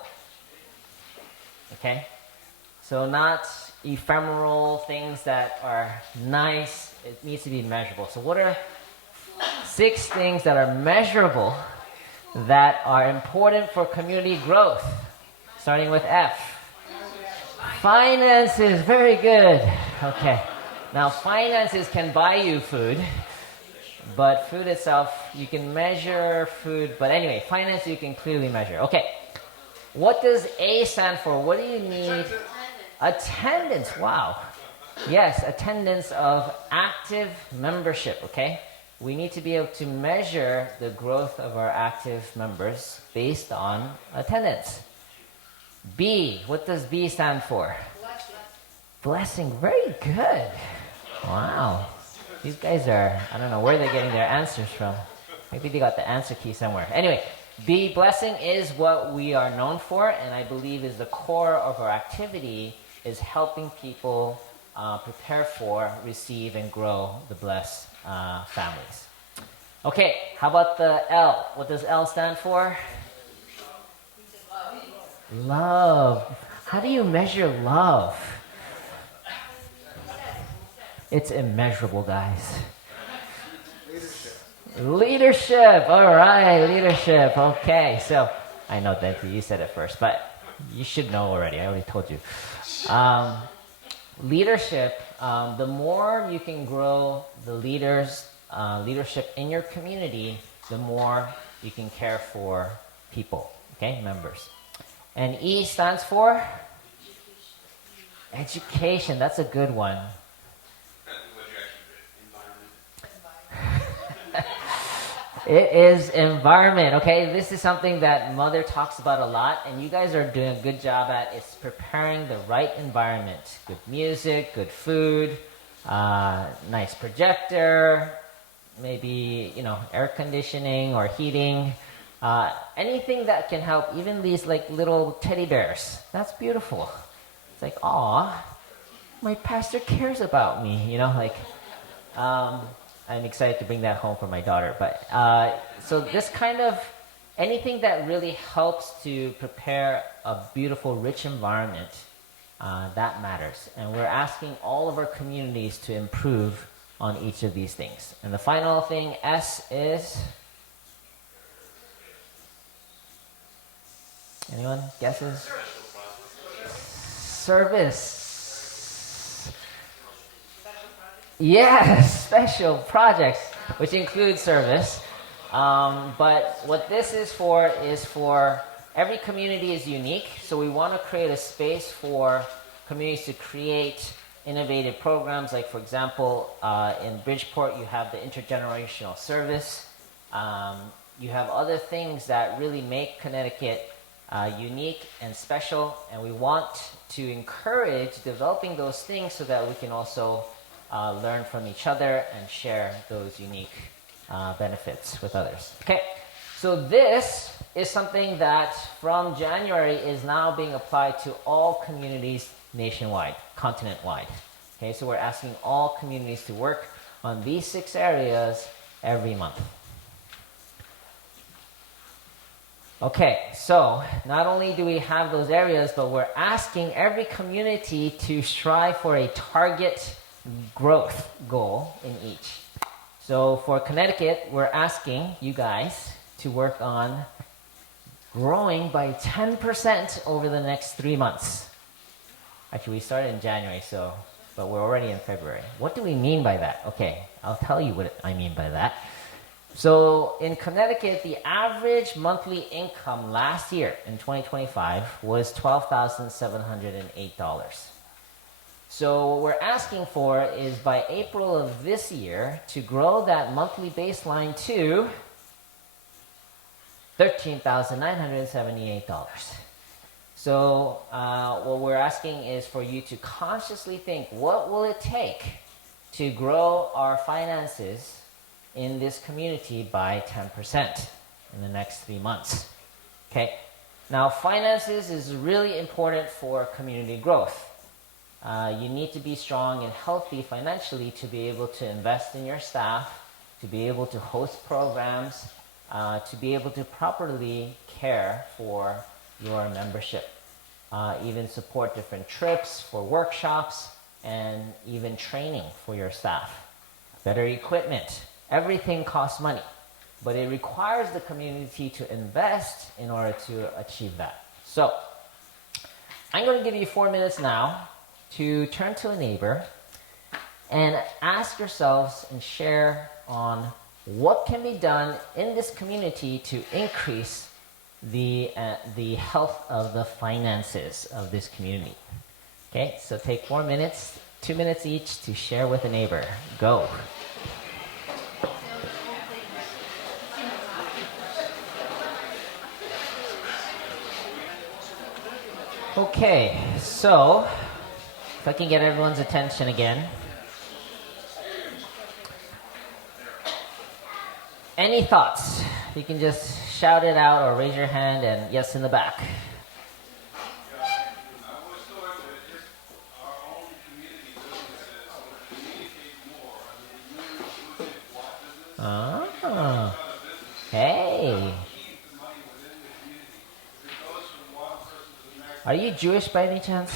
Okay? So not ephemeral things that are nice. It needs to be measurable. So what are 6 things that are measurable that are important for community growth? Starting with F. Finances. Very good. Okay. Now, finances can buy you food, but food itself, you can measure food. But anyway, finance you can clearly measure. Okay. What does A stand for? What do you need? Attendance. Wow. Yes, attendance of active membership. Okay. We need to be able to measure the growth of our active members based on attendance. B. What does B stand for? Blessing, very good. Wow. These guys are, I don't know where they're getting their answers from. Maybe they got the answer key somewhere. Anyway, be blessing is what we are known for, and I believe is the core of our activity is helping people prepare for, receive, and grow the blessed families. Okay, how about the L? What does L stand for? Love. How do you measure love? It's immeasurable, guys. Leadership. All right, leadership. Okay, so I know that you said it first, but you should know already. I already told you. Leadership. The more you can grow the leadership in your community, the more you can care for people. Okay, members. And E stands for education. That's a good one. It is environment, okay? This is something that Mother talks about a lot, and you guys are doing a good job at. It's preparing the right environment. Good music, good food, nice projector, maybe, air conditioning or heating. Anything that can help, even these like little teddy bears. That's beautiful. It's like, aw, my pastor cares about me, I'm excited to bring that home for my daughter. But so this kind of anything that really helps to prepare a beautiful, rich environment, that matters. And we're asking all of our communities to improve on each of these things. And the final thing, S, is... Anyone? Guesses? Service. Yes, special projects, which include service. But what this is for every community is unique. So we want to create a space for communities to create innovative programs. Like, for example, in Bridgeport, you have the intergenerational service. You have other things that really make Connecticut unique and special. And we want to encourage developing those things so that we can also learn from each other and share those unique benefits with others. Okay, so this is something that from January is now being applied to all communities nationwide, continent-wide. Okay, so we're asking all communities to work on these 6 areas every month. Okay, so not only do we have those areas, but we're asking every community to strive for a target growth goal in each. So for Connecticut, we're asking you guys to work on growing by 10% over the next 3 months. Actually, we started in January, but we're already in February. What do we mean by that? Okay, I'll tell you what I mean by that. So in Connecticut, the average monthly income last year in 2025 was $12,708. So what we're asking for is by April of this year to grow that monthly baseline to $13,978. So what we're asking is for you to consciously think, what will it take to grow our finances in this community by 10% in the next 3 months? Okay. Now, finances is really important for community growth. You need to be strong and healthy financially to be able to invest in your staff, to be able to host programs, to be able to properly care for your membership, even support different trips for workshops, and even training for your staff. Better equipment. Everything costs money, but it requires the community to invest in order to achieve that. So, I'm going to give you 4 minutes now to turn to a neighbor and ask yourselves and share on what can be done in this community to increase the health of the finances of this community. Okay, so take 4 minutes, 2 minutes each to share with a neighbor. Go. Okay, so if So I can get everyone's attention again. Any thoughts? You can just shout it out or raise your hand and yes in the back. Ah, hey. Are you Jewish by any chance?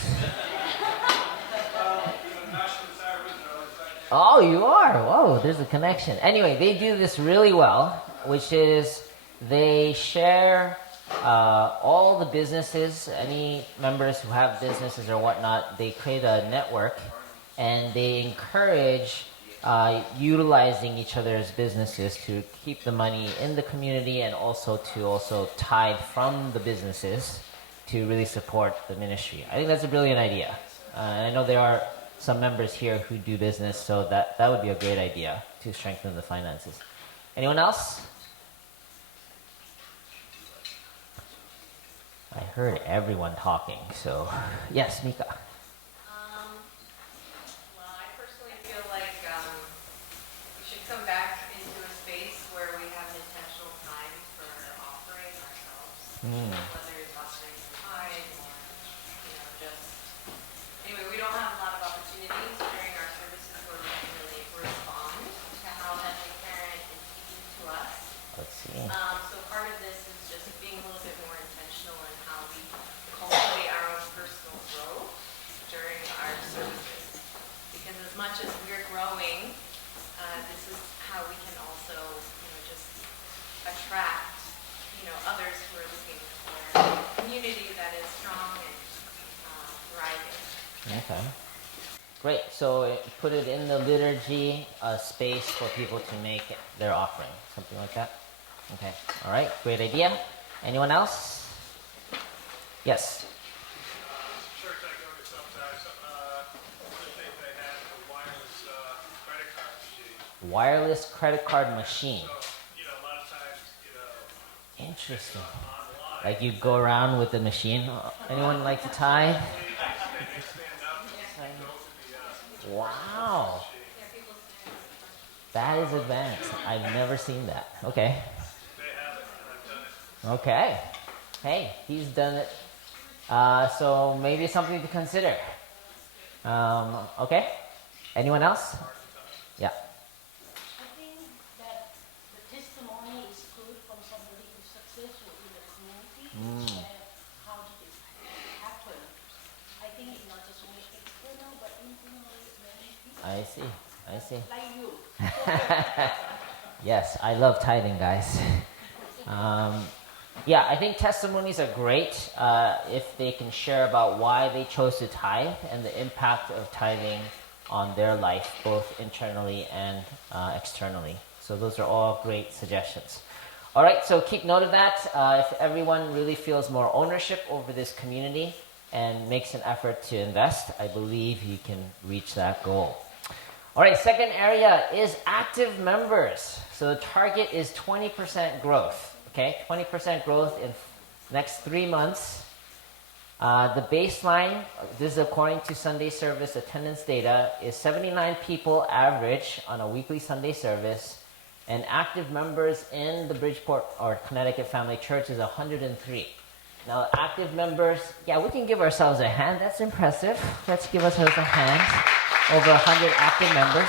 Oh, you are? Whoa, there's a connection. Anyway, they do this really well, which is they share all the businesses, any members who have businesses or whatnot, they create a network and they encourage utilizing each other's businesses to keep the money in the community and also to tithe from the businesses to really support the ministry. I think that's a brilliant idea. And I know there are some members here who do business, so that would be a great idea to strengthen the finances. Anyone else? I heard everyone talking, so yes, Mika. Well, I personally feel like we should come back into a space where we have an intentional time for offering ourselves, whether it's offering some time or, just... Anyway, we don't have a lot of opportunities during our services where we can really respond to how Heavenly Parent is speaking to us. Let's see. So part of this is just being a little bit more intentional in how we cultivate our own personal growth during our services. Because as much as we're growing, this is how we can also, just attract, others who are looking for a community that is strong and thriving. Okay. Great. So put it in the liturgy, a space for people to make their offering, something like that. Okay. All right. Great idea. Anyone else? Yes. Church I go to sometimes, one of the things they have is a wireless credit card machine. Wireless credit card machine. So, a lot of times, Interesting. online, Like you go around with the machine. Anyone like to tithe? they stand up and go to the Wow. That is advanced. I've never seen that. Okay. they have it, and I've done it. Okay. Hey, he's done it. So maybe something to consider. Okay. Anyone else? Yeah. I think that the testimony is good from somebody who's successful in the community and how did it happen. I think it's not just only external but internally many people I see. like you. Yes, I love tithing, guys. Yeah, I think testimonies are great if they can share about why they chose to tithe and the impact of tithing on their life, both internally and externally. So those are all great suggestions. All right, so keep note of that. If everyone really feels more ownership over this community and makes an effort to invest, I believe you can reach that goal. All right, second area is active members. So the target is 20% growth, okay? 20% growth in next 3 months. The baseline, this is according to Sunday service attendance data, is 79 people average on a weekly Sunday service, and active members in the Bridgeport or Connecticut Family Church is 103. Now, active members, yeah, we can give ourselves a hand. That's impressive. Let's give ourselves a hand. Over 100 active members.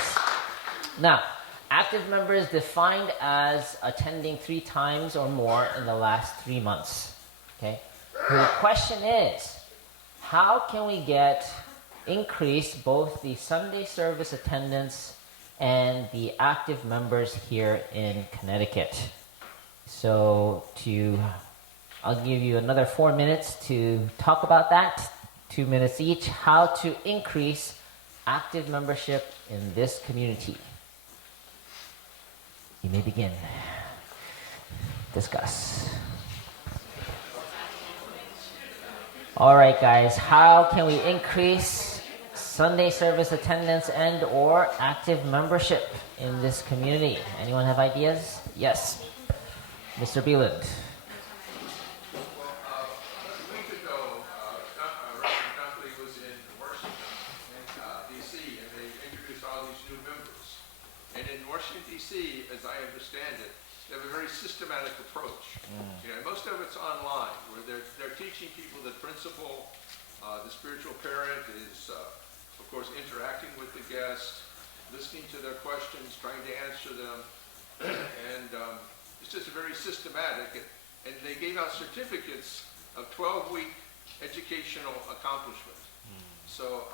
Now, active members defined as attending 3 times or more in the last 3 months. Okay? So the question is, how can we increase both the Sunday service attendance and the active members here in Connecticut? So I'll give you another 4 minutes to talk about that. 2 minutes each. How to increase active membership in this community. You may begin. Discuss. All right, guys. How can we increase Sunday service attendance and or active membership in this community? Anyone have ideas? Yes. Mr. Beeland. A week ago, Reverend Dunkley was in worship, and Washington, D.C., as I understand it, they have a very systematic approach. You know, most of it's online, where they're teaching people the principle. The spiritual parent is, of course, interacting with the guest, listening to their questions, trying to answer them, and it's just very systematic. And they gave out certificates of 12-week educational accomplishment. So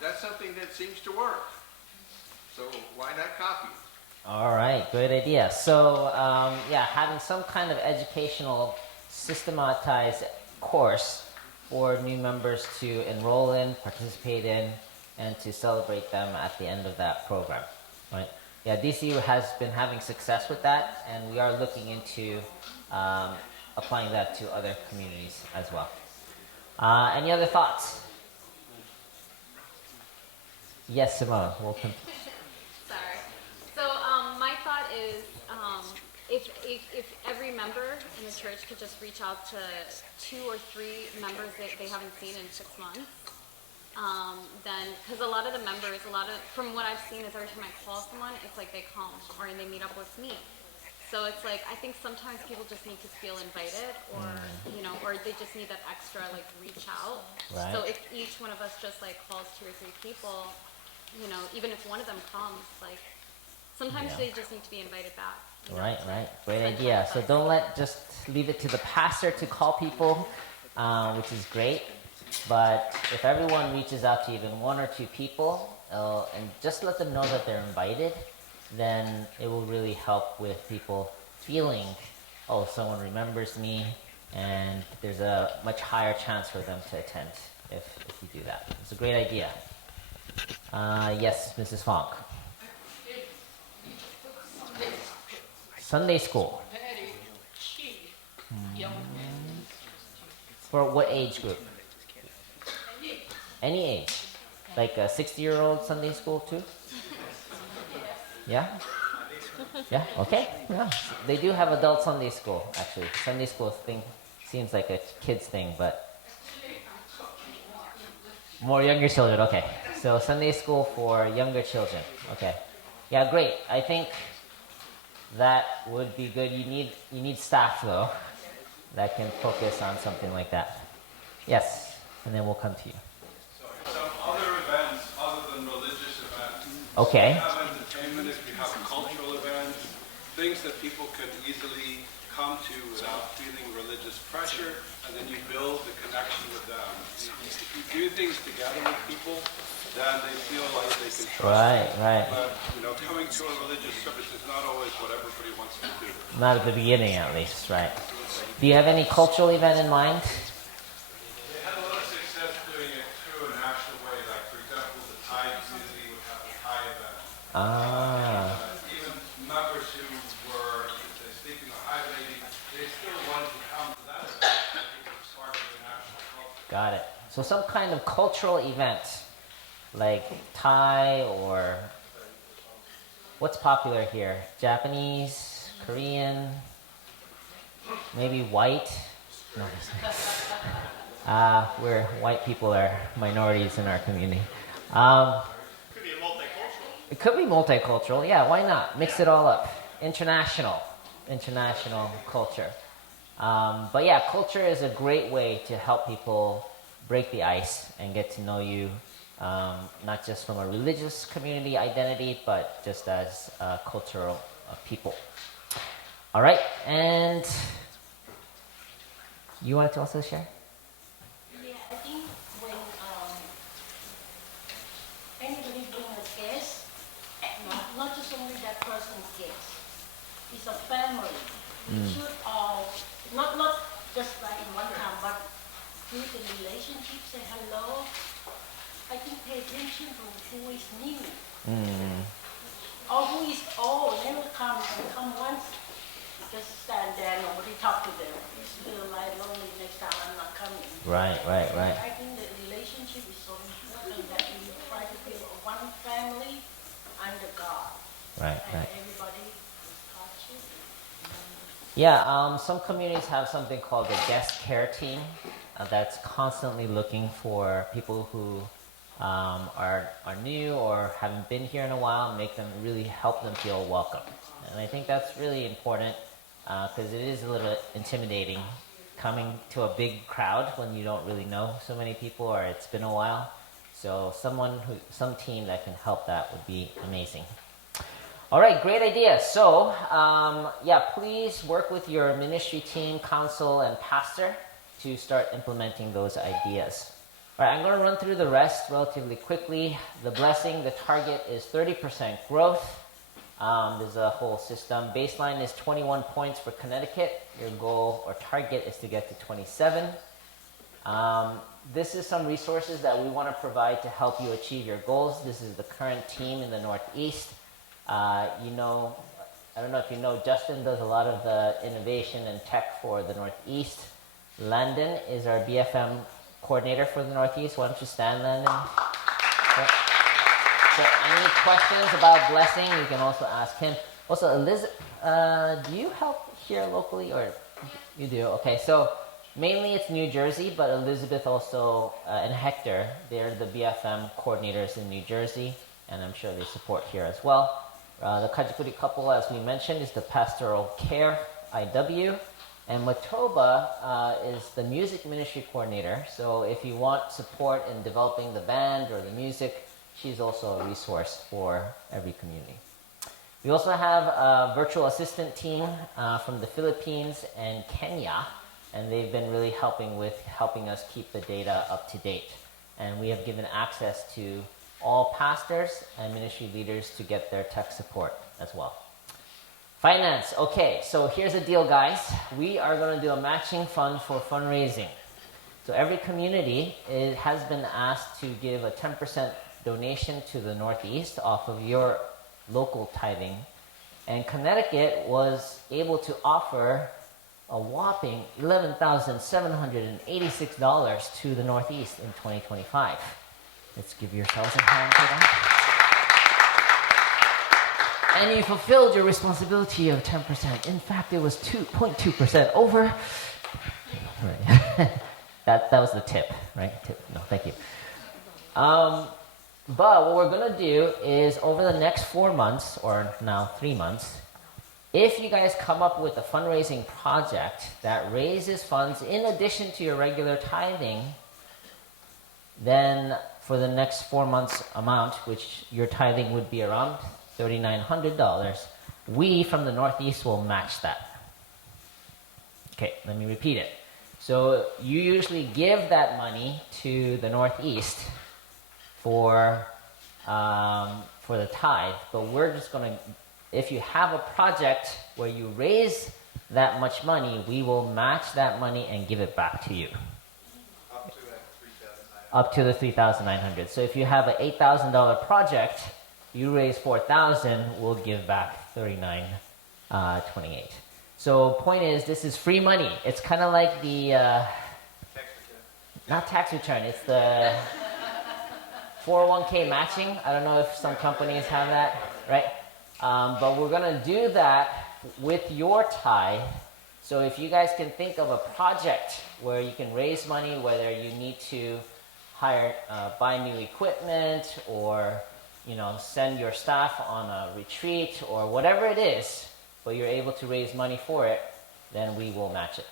that's something that seems to work. So why not copy it? All right, great idea. So, yeah, having some kind of educational, systematized course for new members to enroll in, participate in, and to celebrate them at the end of that program, right? Yeah, DC has been having success with that, and we are looking into applying that to other communities as well. Any other thoughts? Yes, Simone, welcome. Sorry. So my thought is, if every member in the church could just reach out to 2 or 3 members that they haven't seen in 6 months, then, because a lot of the members, from what I've seen is every time I call someone, it's like they come or they meet up with me. So it's like, I think sometimes people just need to feel invited, or, you know, or they just need that extra, like, reach out. Right. So if each one of us just, like, calls 2 or 3 people, you know, even if one of them comes, like, sometimes they just need to be invited back. You know, Right, to right. Great spend time idea. with So us. don't just leave it to the pastor to call people, which is great. But if everyone reaches out to even 1 or 2 people and just let them know that they're invited, then it will really help with people feeling, oh, someone remembers me, and there's a much higher chance for them to attend if you do that. It's a great idea. Yes, Mrs. Funk. Sunday school. Very key young men. For what age group? Any age. Like a 60-year-old Sunday school too? Yeah? Yeah, okay. Yeah. They do have adult Sunday school, actually. Sunday school thing seems like a kid's thing, but more younger children, okay. So Sunday school for younger children, okay. Yeah, great. I think that would be good. You need staff though that can focus on something like that. Yes, and then we'll come to you. Some other events other than religious events. Okay. If you have entertainment, if you have cultural events, things that people can easily come to without feeling religious pressure, and then you build the connection with them. If you do things together with people, then they feel like they can trust Right, you. right. But, coming to a religious service is not always what everybody wants to do. Not at the beginning, at least, right? Do you have any cultural event in mind? They had a lot of success doing it through an actual way. Like, for example, the Thai community would have a Thai event. Even members who were speaking the Thai lady, they still wanted to come to that event because it was part of the national culture. Got it. So some kind of cultural event, like Thai or what's popular here? Japanese, Korean, maybe white. No, we're white people are minorities in our community. Could be a multicultural. It could be multicultural. Yeah, why not? Mix it all up. International culture. But yeah, culture is a great way to help people break the ice and get to know you, not just from a religious community identity, but just as cultural people. All right, and you wanted to also share? Yeah, I think when anybody bring a guest, not just only that person's guest, it's a family. We should all, not just like in one time, but build a relationship, say hello. I think pay attention to who is new. Or who is old, never come and come once, just stand there, nobody talk to them. It's feel like lonely next time I'm not coming. Right. I think the relationship is so important that we try to build one family under God. Right. And everybody is God's children. Yeah, some communities have something called the guest care team that's constantly looking for people who are new or haven't been here in a while, make them really help them feel welcome. And I think that's really important because it is a little intimidating coming to a big crowd when you don't really know so many people or it's been a while. So some team that can help that would be amazing. All right, great idea. So please work with your ministry team, council, and pastor to start implementing those ideas. All right, I'm going to run through the rest relatively quickly. The blessing, the target is 30% growth. There's a whole system. Baseline is 21 points for Connecticut. Your goal or target is to get to 27. This is some resources that we want to provide to help you achieve your goals. This is the current team in the Northeast. I don't know if you know, Justin does a lot of the innovation and tech for the Northeast. Landon is our BFM coordinator for the Northeast. Why don't you stand, Landon? Okay. So any questions about blessing, you can also ask him. Also, Elizabeth, do you help here locally or you do? Okay, so mainly it's New Jersey, but Elizabeth also and Hector, they're the BFM coordinators in New Jersey, and I'm sure they support here as well. The Kajikuri couple, as we mentioned, is the pastoral care IW, and Matoba is the music ministry coordinator. So if you want support in developing the band or the music, she's also a resource for every community. We also have a virtual assistant team from the Philippines and Kenya, and they've been really helping us keep the data up to date. And we have given access to all pastors and ministry leaders to get their tech support as well. Finance. Okay, so here's the deal, guys. We are going to do a matching fund for fundraising. So every community has been asked to give a 10% donation to the Northeast off of your local tithing. And Connecticut was able to offer a whopping $11,786 to the Northeast in 2025. Let's give yourselves a hand for that. And you fulfilled your responsibility of 10%. In fact, it was 2.2% over. Right. that was the tip, right? Tip. No, thank you. But what we're going to do is over the next 4 months, or now 3 months, if you guys come up with a fundraising project that raises funds in addition to your regular tithing, then for the next 4 months amount, which your tithing would be around $3,900, we from the Northeast will match that. Okay, let me repeat it. So you usually give that money to the Northeast for the tithe, but we're just going to, if you have a project where you raise that much money, we will match that money and give it back to you. Up to the $3,900. So if you have an $8,000 project, you raise $4,000, we'll give back $3,928. So point is, this is free money. It's kind of like the not tax return. It's the 401k matching. I don't know if some companies have that, right? But we're gonna do that with your tithe. So if you guys can think of a project where you can raise money, whether you need to buy new equipment, or send your staff on a retreat, or whatever it is, but you're able to raise money for it, then we will match it.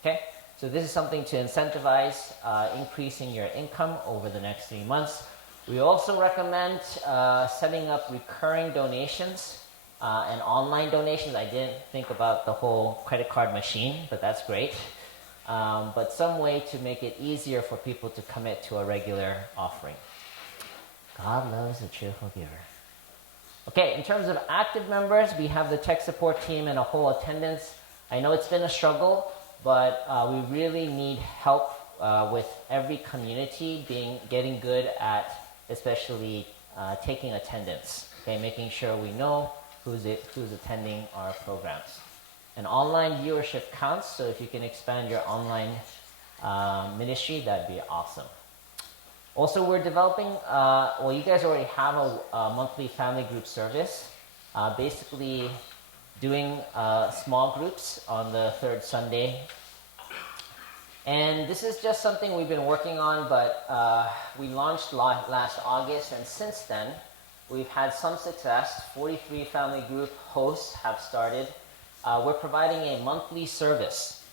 Okay? So this is something to incentivize increasing your income over the next 3 months. We also recommend setting up recurring donations and online donations. I didn't think about the whole credit card machine, but that's great. But some way to make it easier for people to commit to a regular offering. God loves a cheerful giver. Okay, in terms of active members, we have the tech support team and a whole attendance. I know it's been a struggle, but we really need help with every community getting good at, especially taking attendance. Okay, making sure we know who's attending our programs. And online viewership counts, so if you can expand your online ministry, that'd be awesome. Also, we're developing, you guys already have a monthly family group service, basically doing small groups on the third Sunday And this is just something we've been working on, but we launched last August, and since then, we've had some success. 43 family group hosts have started. We're providing a monthly service.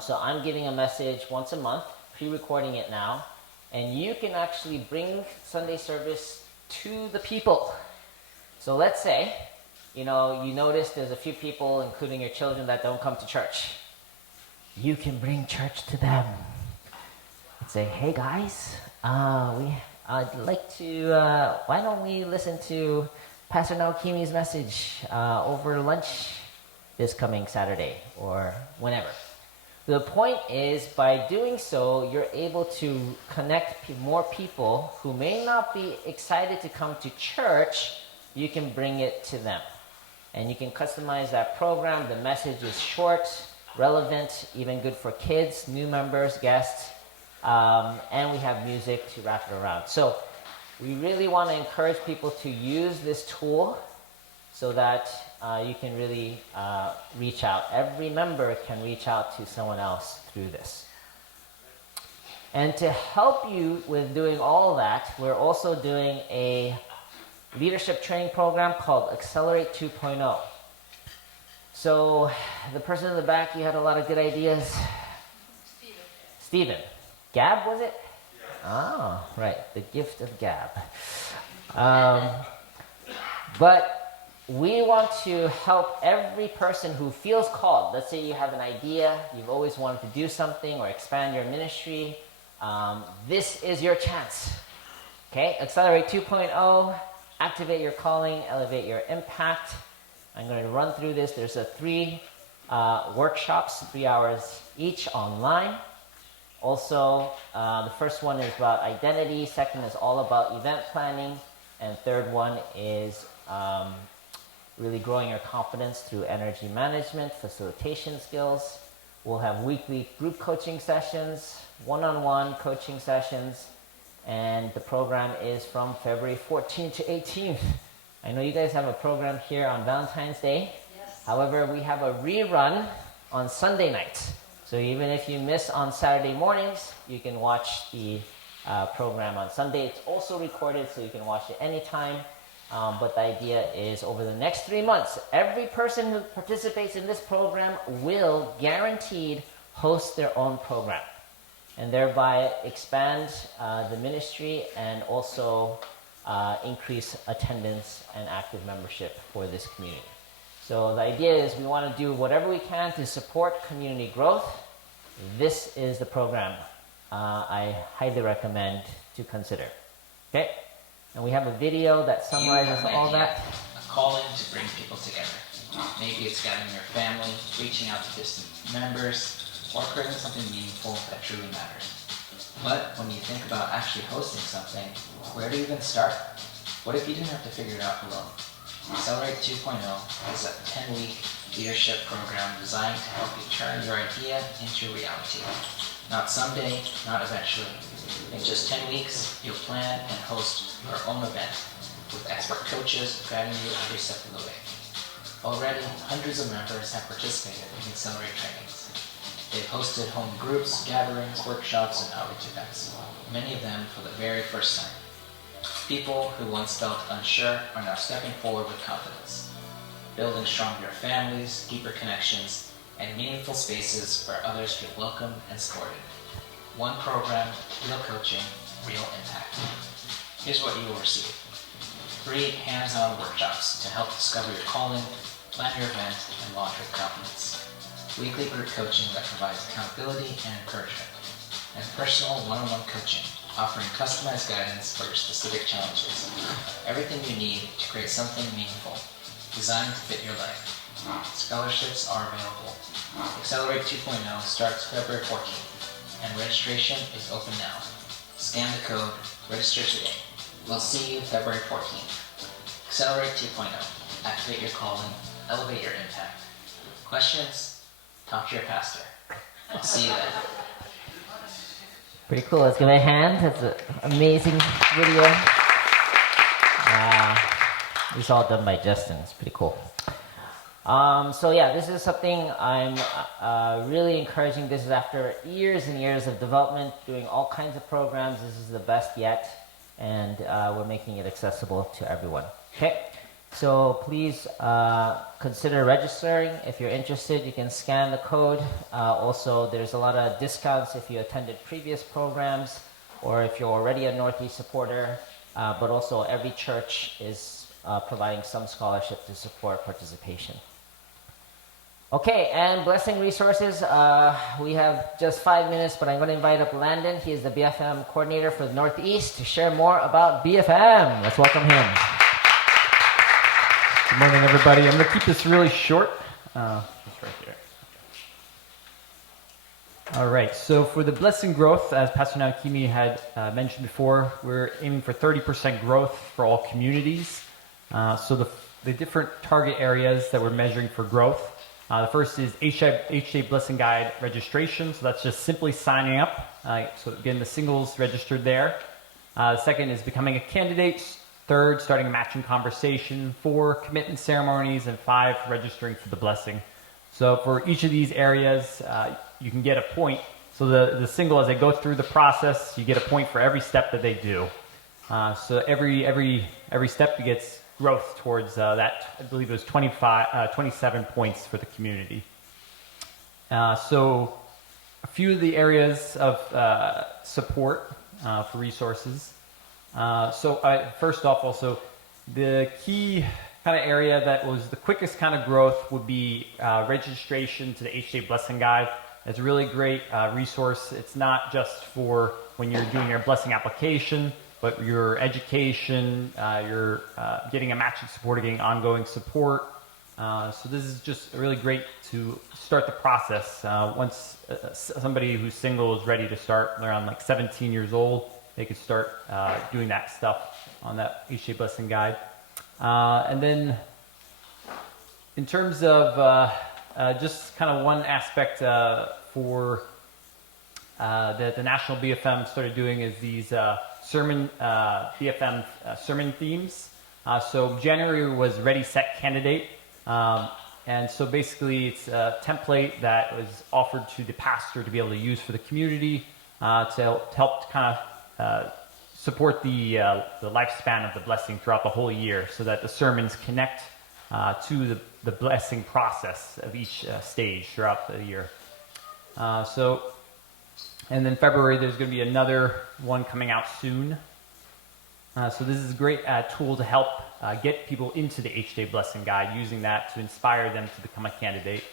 So I'm giving a message once a month, pre-recording it now, and you can actually bring Sunday service to the people. So let's say, you notice there's a few people, including your children, that don't come to church. You can bring church to them. Say, hey guys, I'd like to, why don't we listen to Pastor Naokimi's message over lunch this coming Saturday or whenever. The point is, by doing so, you're able to connect more people who may not be excited to come to church. You can bring it to them. And you can customize that program. The message is short, relevant, even good for kids, new members, guests, and we have music to wrap it around. So we really want to encourage people to use this tool so that you can really reach out. Every member can reach out to someone else through this. And to help you with doing all of that, we're also doing a leadership training program called Accelerate 2.0. So the person in the back, you had a lot of good ideas. Steven. Gab, was it? Oh, right. The gift of gab. But we want to help every person who feels called. Let's say you have an idea, you've always wanted to do something or expand your ministry. This is your chance. Okay? Accelerate 2.0. Activate your calling, elevate your impact. I'm going to run through this. There's 3 workshops, 3 hours each online. Also, the first one is about identity. Second is all about event planning. And third one is really growing your confidence through energy management, facilitation skills. We'll have weekly group coaching sessions, one-on-one coaching sessions. And the program is from February 14th to 18th. I know you guys have a program here on Valentine's Day. Yes. However, we have a rerun on Sunday nights. So even if you miss on Saturday mornings, you can watch the program on Sunday. It's also recorded, so you can watch it anytime. But the idea is over the next 3 months, every person who participates in this program will guaranteed host their own program, and thereby expand the ministry and also increase attendance and active membership for this community. So the idea is we want to do whatever we can to support community growth. This is the program I highly recommend to consider. Okay? And we have a video that summarizes all that. A calling to bring people together. Maybe it's gathering your family, reaching out to distant members, or creating something meaningful that truly matters. But when you think about actually hosting something, where do you even start? What if you didn't have to figure it out alone? Accelerate 2.0 is a 10-week leadership program designed to help you turn your idea into reality. Not someday, not eventually. In just 10 weeks, you'll plan and host your own event with expert coaches guiding you every step of the way. Already, hundreds of members have participated in Accelerate trainings. They've hosted home groups, gatherings, workshops, and outreach events, many of them for the very first time. People who once felt unsure are now stepping forward with confidence, building stronger families, deeper connections, and meaningful spaces where others feel welcome and supported. One program, real coaching, real impact. Here's what you will receive. 3 hands-on workshops to help discover your calling, plan your event, and launch with confidence. Weekly group coaching that provides accountability and encouragement. And personal one-on-one coaching, offering customized guidance for your specific challenges. Everything you need to create something meaningful, designed to fit your life. Scholarships are available. Accelerate 2.0 starts February 14th, and registration is open now. Scan the code, register today. We'll see you February 14th. Accelerate 2.0. Activate your calling, elevate your impact. Questions? Talk to your pastor. I'll see you then. Pretty cool. Let's give it a hand. That's an amazing video. It's all done by Justin. It's pretty cool. So yeah, this is something I'm really encouraging. This is after years and years of development, doing all kinds of programs. This is the best yet, and we're making it accessible to everyone. Okay, so please consider registering. If you're interested, you can scan the code. Also, there's a lot of discounts if you attended previous programs, or if you're already a Northeast supporter. But also, every church is providing some scholarship to support participation. Okay, and blessing resources. We have just 5 minutes, but I'm going to invite up Landon. He is the BFM coordinator for the Northeast to share more about BFM. Let's welcome him. Good morning, everybody. I'm going to keep this really short. Just right here. All right, so for the blessing growth, as Pastor Naokimi had mentioned before, we're aiming for 30% growth for all communities. So the different target areas that we're measuring for growth. The first is HJ Blessing Guide registration. So that's just simply signing up. So again, the singles registered there. The second is becoming a candidate. Third, starting a matching conversation. 4, commitment ceremonies. And 5, registering for the blessing. So for each of these areas, you can get a point. So the single, as they go through the process, you get a point for every step that they do. So every step gets growth towards that. I believe it was 27 points for the community. So a few of the areas of support for resources. First off, also the key kind of area that was the quickest kind of growth would be registration to the HJ Blessing Guide. It's a really great resource. It's not just for when you're doing your blessing application, but your education, you're getting a matching support, getting ongoing support. So this is just really great to start the process. Once somebody who's single is ready to start, around like 17 years old, they can start doing that stuff on that HJ Blessing Guide. And then in terms of just kind of one aspect for the National BFM started doing is these BFM sermon themes. So January was Ready, Set, Candidate. And so basically it's a template that was offered to the pastor to be able to use for the community to help kind of support the lifespan of the blessing throughout the whole year, so that the sermons connect to the blessing process of each stage throughout the year. And then February, there's going to be another one coming out soon. So this is a great tool to help get people into the HJ Blessing Guide, using that to inspire them to become a candidate.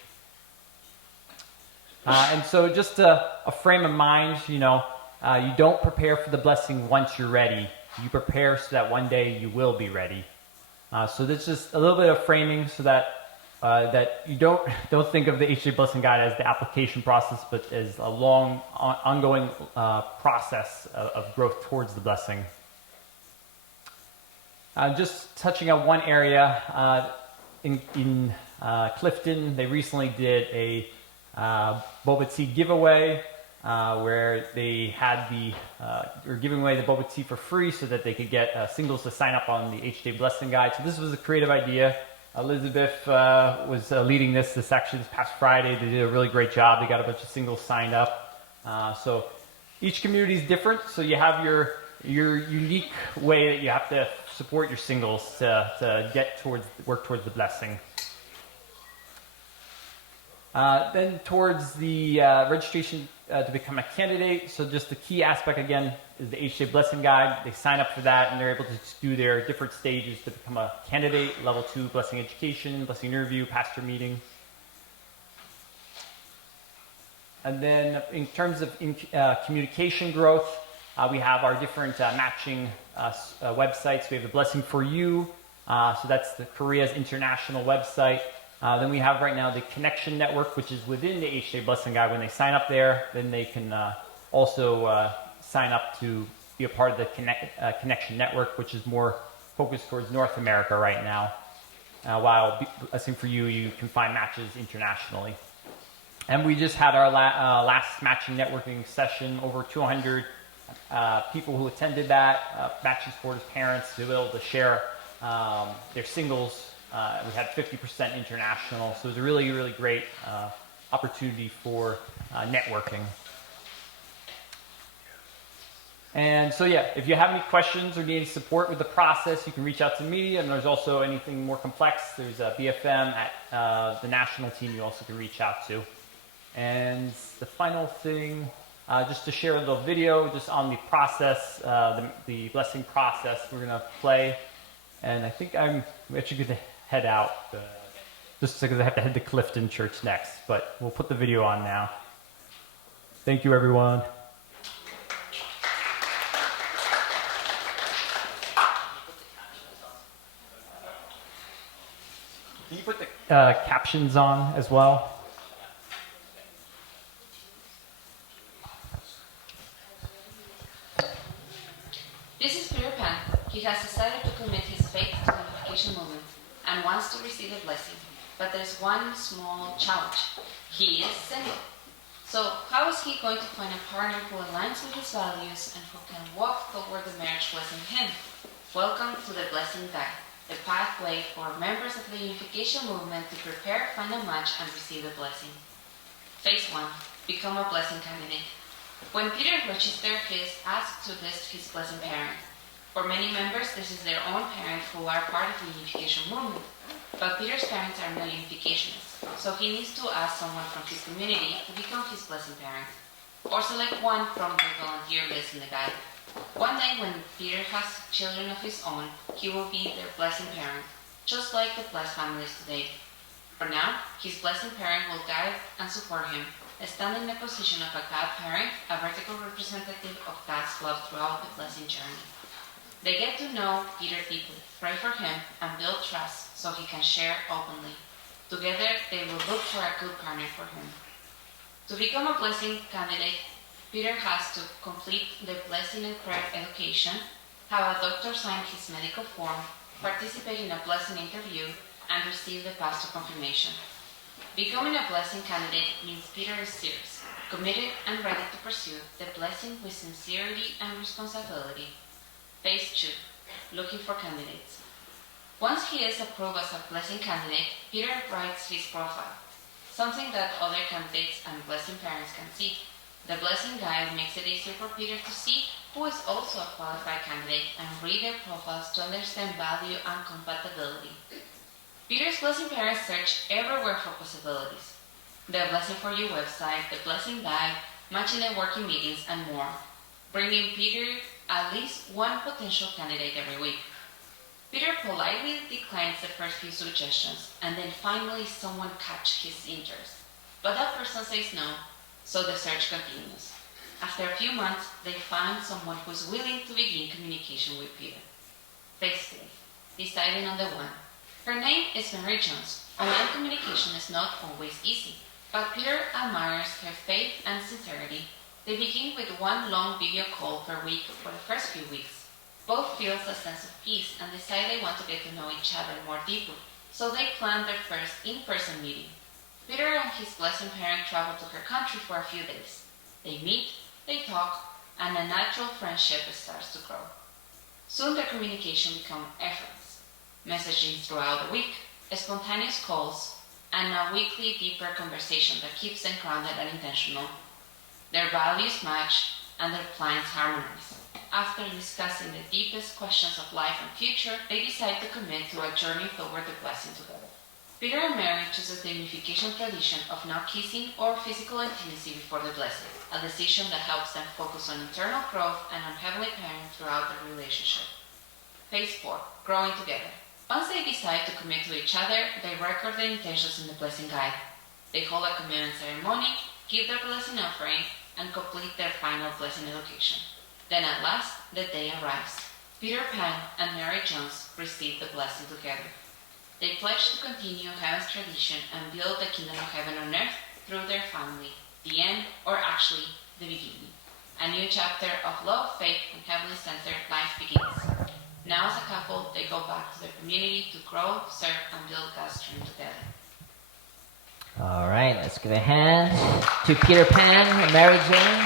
And so just a frame of mind, you don't prepare for the blessing once you're ready. You prepare so that one day you will be ready. So that's just a little bit of framing so that that you don't think of the HJ Blessing Guide as the application process, but as a long, ongoing process of growth towards the blessing. Just touching on one area, in Clifton, they recently did a boba tea giveaway where they had were giving away the boba tea for free so that they could get singles to sign up on the HJ Blessing Guide. So this was a creative idea. Elizabeth was leading this section this past Friday. They did a really great job. They got a bunch of singles signed up. So each community is different. So you have your unique way that you have to support your singles to work towards the blessing. Then towards the registration to become a candidate. So just the key aspect again is the HJ Blessing Guide. They sign up for that and they're able to do their different stages to become a candidate. Level 2, blessing education, blessing interview, pastor meeting. And then in terms of communication growth, we have our different matching websites. We have the Blessing for You. So that's the Korea's international website. Then we have right now the Connection Network, which is within the HJ Blessing Guide. When they sign up there, then they can also sign up to be a part of the Connection Network, which is more focused towards North America right now. While Blessing for You, you can find matches internationally. And we just had our last matching networking session. Over 200 people who attended that, matching supporters, parents, to be able to share their singles We had 50% international, so it was a really, really great opportunity for networking. And so yeah, if you have any questions or need any support with the process, you can reach out to me. And there's also anything more complex, there's a BFM at the national team you also can reach out to. And the final thing, just to share a little video just on the process, the blessing process we're going to play. And I think I'm actually going to head out just because I have to head to Clifton Church next. But we'll put the video on now. Thank you, everyone. Can you put the captions on as well? This is Peter Pan. He has decided to commit his faith to the unification movement and wants to receive a blessing. But there's one small challenge. He is single. So how is he going to find a partner who aligns with his values and who can walk toward the marriage blessing him? Welcome to the Blessing Guide, the pathway for members of the unification movement to prepare, find a match, and receive the blessing. Phase 1. Become a blessing candidate. When Peter registered, he is asked to list his blessing parent. For many members, this is their own parent who are part of the unification movement. But Peter's parents are not unificationists, so he needs to ask someone from his community to become his blessing parent, or select one from the volunteer list in the guide. One day when Peter has children of his own, he will be their blessing parent, just like the blessed families today. For now, his blessing parent will guide and support him, standing in the position of a godparent, a vertical representative of God's love throughout the blessing journey. They get to know Peter deeply, pray for him, and build trust so he can share openly. Together, they will look for a good partner for him. To become a blessing candidate, Peter has to complete the blessing and prayer education, have a doctor sign his medical form, participate in a blessing interview, and receive the pastor confirmation. Becoming a blessing candidate means Peter is serious, committed, and ready to pursue the blessing with sincerity and responsibility. Phase 2. Looking for candidates. Once he is approved as a blessing candidate, Peter writes his profile, something that other candidates and blessing parents can see. The blessing guide makes it easier for Peter to see who is also a qualified candidate and read their profiles to understand value and compatibility. Peter's blessing parents search everywhere for possibilities. The Blessing for You website, the blessing guide, matching and working meetings, and more, bringing Peter at least one potential candidate every week. Peter politely declines the first few suggestions, and then finally someone catches his interest. But that person says no, so the search continues. After a few months, they find someone who is willing to begin communication with Peter. Phase 3. Deciding on the one. Her name is Mary Jones. Online communication is not always easy, but Peter admires her faith and sincerity. They begin with one long video call per week for the first few weeks. Both feel a sense of peace and decide they want to get to know each other more deeply, so they plan their first in-person meeting. Peter and his blessing parent travel to her country for a few days. They meet, they talk, and a natural friendship starts to grow. Soon their communication becomes effortless. Messaging throughout the week, spontaneous calls, and a weekly deeper conversation that keeps them grounded and intentional. Their values match and their plans harmonize. After discussing the deepest questions of life and future, they decide to commit to a journey toward the blessing together. Peter and Mary chooses the unification tradition of not kissing or physical intimacy before the blessing, a decision that helps them focus on internal growth and on heavenly parent throughout their relationship. Phase 4. Growing together. Once they decide to commit to each other, they record their intentions in the blessing guide. They hold a commitment ceremony, give their blessing offering, and complete their final blessing education. Then at last, the day arrives. Peter Pan and Mary Jones receive the blessing together. They pledge to continue heaven's tradition and build the kingdom of heaven on earth through their family, the end, or actually, the beginning. A new chapter of love, faith, and heavenly-centered life begins. Now as a couple, they go back to their community to grow, serve, and build God's dream together. All right, let's give a hand to Peter Pan and Mary Jane.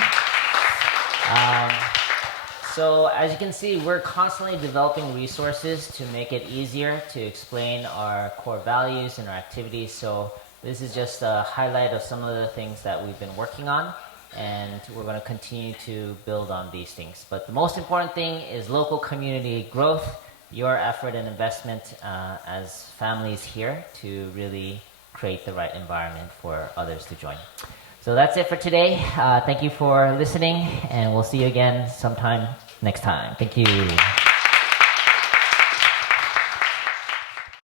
So as you can see, we're constantly developing resources to make it easier to explain our core values and our activities. So this is just a highlight of some of the things that we've been working on, and we're going to continue to build on these things. But the most important thing is local community growth, your effort and investment as families here to really create the right environment for others to join. So that's it for today. Thank you for listening, and we'll see you again sometime next time. Thank you.